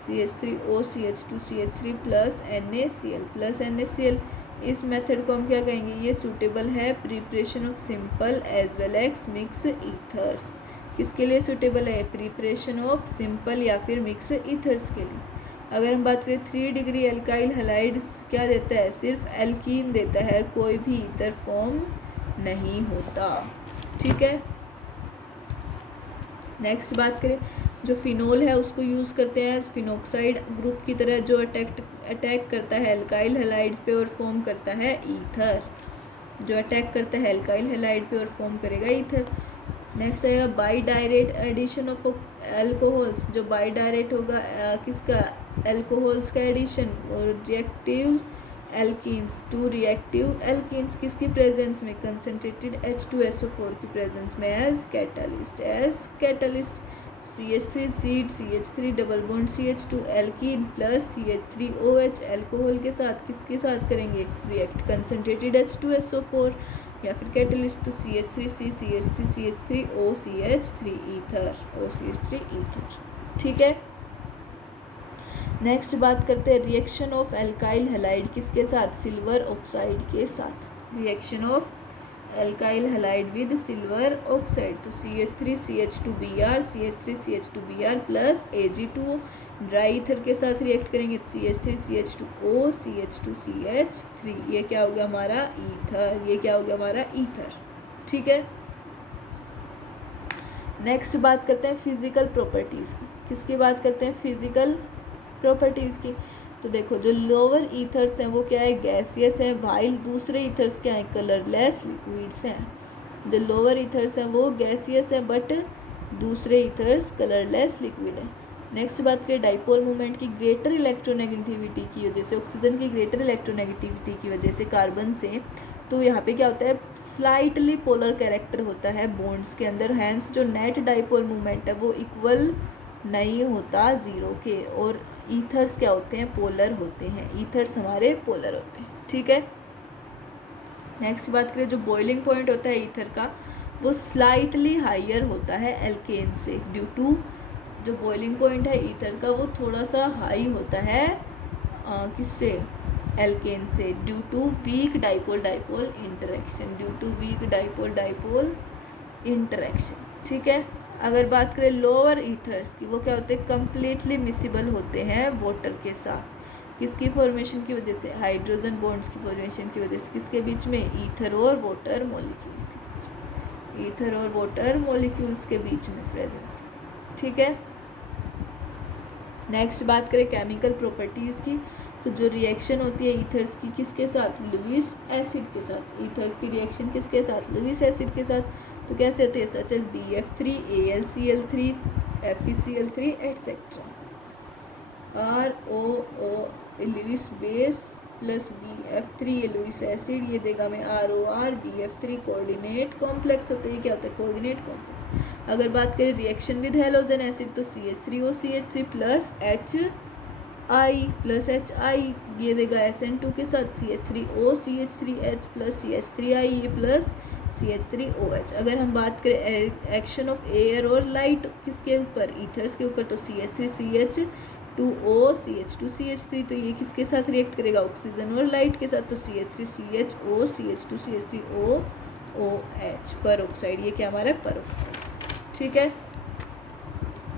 CH3O CH2CH3 plus NaCl। इस मेथड को हम क्या कहेंगे, ये सूटेबल है preparation of simple as well as mix ethers. किसके लिए सूटेबल है, प्रिपरेशन ऑफ सिंपल या फिर मिक्स ईथर्स के लिए। अगर हम बात करें 3 डिग्री एल्काइल हैलाइड क्या देता है, सिर्फ एल्कीन देता है, कोई भी ईथर फॉर्म नहीं होता। ठीक है, नेक्स्ट बात करें जो फिनोल है उसको यूज़ करते हैं फिनोक्साइड ग्रुप की तरह, जो अटैक करता है एल्काइल हैलाइड पे और फॉर्म करता है ईथर, जो अटैक करता है एल्काइल हैलाइड पे और फॉर्म करेगा ईथर। नेक्स्ट आएगा by direct addition of alcohols, जो बाई डायरेक्ट होगा किसका, एल्कोहल्स का एडिशन, और रिएक्टिव एल्कीन्स, 2 रिएक्टिव एल्कीन्स किसकी प्रेजेंस में, कंसनट्रेटेड H2SO4 की प्रेजेंस में एज कैटलिस्ट। CH3 सीड CH3 double bond CH2 alkene plus CH3OH alcohol के साथ किसके साथ करेंगे रिएक्ट, कंसनट्रेटेड H2SO4 या फिर कैटलिस्ट, तो CH3C CH3CH3 OCH3 ईथर। ठीक है, नेक्स्ट बात करते हैं रिएक्शन ऑफ एल्काइल हैलाइड किसके साथ, सिल्वर ऑक्साइड के साथ, reaction of alkyl halide with silver oxide, तो CH3CH2Br plus Ag2O dry ether के साथ रिएक्ट करेंगे CH3CH2O CH2CH3, ये क्या हो गया हमारा ईथर, ठीक है। नेक्स्ट बात करते हैं फिजिकल प्रॉपर्टीज़ की, किसकी बात करते हैं, फिजिकल प्रॉपर्टीज़ की। तो देखो जो लोअर ईथर्स हैं वो क्या है, गैसियस है, वाइल दूसरे ईथर्स क्या है, कलरलेस लिक्विड्स हैं। जो लोअर ईथर्स हैं वो गैसियस है बट दूसरे ईथर्स कलरलेस लिक्विड है। नेक्स्ट बात करें डाइपोल मोमेंट की, ग्रेटर इलेक्ट्रोनेगेटिविटी की वजह से, ऑक्सीजन की ग्रेटर इलेक्ट्रोनेगेटिविटी की वजह से कार्बन से, तो यहाँ पे क्या होता है, स्लाइटली पोलर कैरेक्टर होता है बॉन्ड्स के अंदर, हैंस जो नेट डाइपोल मोमेंट है वो इक्वल नहीं होता 0 के, और ईथर्स क्या होते हैं, पोलर होते हैं, ईथर्स हमारे पोलर होते हैं, ठीक है। नेक्स्ट बात करें, जो बॉइलिंग पॉइंट होता है ईथर का वो स्लाइटली हायर होता है एल्केन से, ड्यू टू जो बॉइलिंग पॉइंट है ईथर का वो थोड़ा सा हाई होता है किससे, एल्केन से, due to weak dipole dipole interaction, due to weak dipole dipole interaction, ठीक है। अगर बात करें लोअर ईथर्स की, वो क्या होते हैं, कम्प्लीटली मिसिबल होते हैं वाटर के साथ, किसकी फॉर्मेशन की वजह से, हाइड्रोजन बॉन्ड्स की फॉर्मेशन की वजह से, किसके बीच में, ईथर और वाटर मॉलिक्यूल्स के बीच में, ईथर और वाटर मॉलिक्यूल्स के बीच में प्रेजेंस, ठीक है। नेक्स्ट बात करें केमिकल प्रॉपर्टीज़ की, तो जो रिएक्शन होती है ईथर्स की किसके साथ, लुईस एसिड के साथ, ईथर्स की रिएक्शन किसके साथ, लुईस एसिड के साथ, तो कैसे होते हैं, such as BF3 AlCl3 FeCl3 etcetera, ROO Lewis base plus BF3 ये लुईस एसिड, ये देगा हमें ROR BF3 कोऑर्डिनेट कॉम्प्लेक्स होते हैं, क्या होता है, कोऑर्डिनेट कॉम्प्लेक्स। अगर बात करें रिएक्शन विद हेलोजन एसिड, तो CH3O CH3 प्लस HI ये देगा SN2 के साथ CH3O CH3H प्लस CH3I ये प्लस CH3OH। अगर हम बात करें एक्शन ऑफ एयर और लाइट किसके ऊपर, ईथर्स के ऊपर, तो CH3CH2O CH2CH3, तो ये किसके साथ रिएक्ट करेगा, ऑक्सीजन और लाइट के साथ, तो CH3CHO CH2CH3OOH पर ऑक्साइड, ये क्या हमारा पर ऑक्साइड, ठीक है।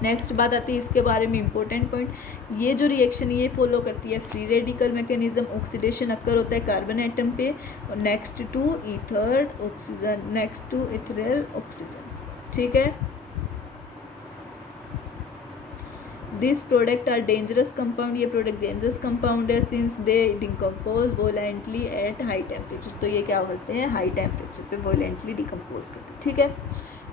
नेक्स्ट बात आती है इसके बारे में इम्पोर्टेंट पॉइंट, ये जो रिएक्शन ये फॉलो करती है free radical mechanism, oxidation occur होता है कार्बन एटम पे और next to ether oxygen, next to ethanol oxygen, ठीक है। This product are dangerous compound, ये प्रोडक्ट डेंजरस कंपाउंड है since they decompose violently at high temperature, तो ये क्या करते हैं, हाई टेम्परेचर पे वोलेंटली डिकम्पोज करते हैं, ठीक है।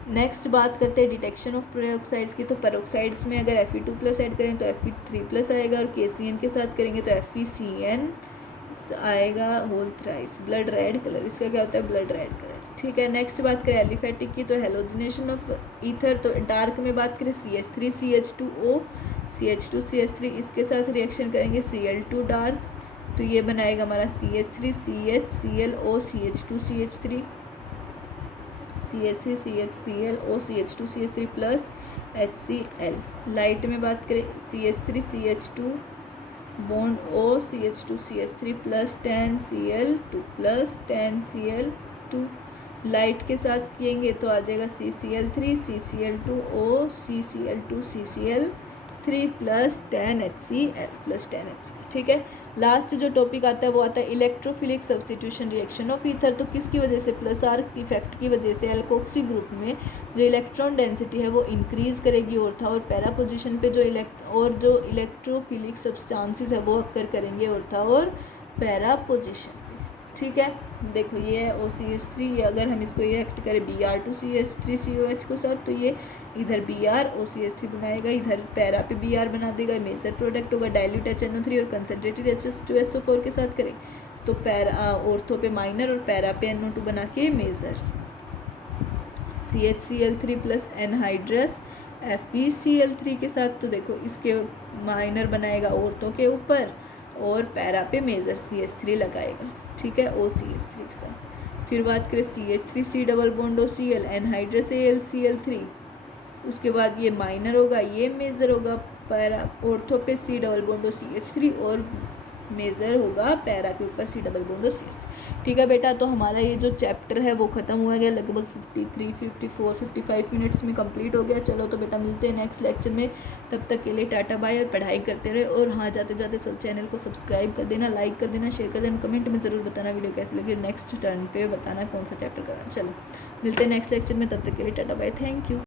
नेक्स्ट बात करते हैं डिटेक्शन ऑफ पेरोक्साइड्स की, तो पेरोक्साइड्स में अगर Fe2+ ऐड करें तो Fe3+ आएगा और KCN के साथ करेंगे तो FeCN आएगा whole thrice, blood red colour, इसका क्या होता है, ब्लड रेड कलर, ठीक है। नेक्स्ट बात करें एलिफेटिक की, तो हेलोजिनेशन ऑफ ईथर, तो डार्क में बात करें CH3CH2O CH2CH3 इसके साथ रिएक्शन करेंगे Cl2 डार्क, तो ये बनाएगा हमारा CH3CHClO CH2CH3 CH3CHClO CH2CH3 plus HCl। Light में बात करें CH3CH2 bond O CH2CH3 plus 10Cl2 plus 10Cl2, light के साथ किएंगे तो आ जाएगा CCl3 CCl2O CCl2 CCl3 plus 10HCl plus 10HCl, ठीक है। लास्ट जो टॉपिक आता है वो आता है electrophilic substitution reaction of ether, तो किसकी वजह से, प्लस आर इफेक्ट की वजह से एल्कोक्सी ग्रुप में जो इलेक्ट्रॉन डेंसिटी है वो इंक्रीज़ करेगी और पैरा पोजीशन पे जो इलेक्ट्रोफिलिक सब्सटेंसेस है वो अक्कर करेंगे और पैरा पोजीशन, ठीक है। देखो ये है OCH3, ये अगर हम इसको रिएक्ट करें Br2CH3COH के साथ तो ये इधर BrOCH3 बनाएगा, इधर पैरा पे Br बना देगा, मेजर प्रोडक्ट होगा। डाइल्यूट HNO3 और कंसनट्रेटेड H2SO4 के साथ करें तो पैरा ऑर्थो पे माइनर और पैरा पे NO2 बना के major, CHCl3 plus anhydrous FeCl3 के साथ, तो देखो इसके माइनर बनाएगा ऑर्थो के ऊपर और पैरा पे मेजर CH3 लगाएगा, ठीक है, OCH3 के साथ। फिर बात करें CH3C double bond OCl anhydrous AlCl3, उसके बाद ये माइनर होगा, ये मेजर होगा, पैरा ऑर्थो पे C डबल बॉन्ड OCH3 और मेजर होगा पैरा के ऊपर C डबल बॉन्ड OCH3, ठीक है बेटा। तो हमारा ये जो चैप्टर है वो ख़त्म हुआ गया, लगभग 53, 54, 55 मिनट्स में कंप्लीट हो गया। चलो तो बेटा मिलते हैं नेक्स्ट लेक्चर में, तब तक के लिए टाटा बाय और पढ़ाई करते रहे। और हाँ, जाते जाते सब चैनल को सब्सक्राइब कर देना, लाइक कर देना, शेयर कर देना, कमेंट में ज़रूर बताना वीडियो कैसी लगी, नेक्स्ट टर्न पे बताना कौन सा चैप्टर करना। चलो मिलते हैं नेक्स्ट लेक्चर में, तब तक के लिए टाटा बाय, थैंक यू।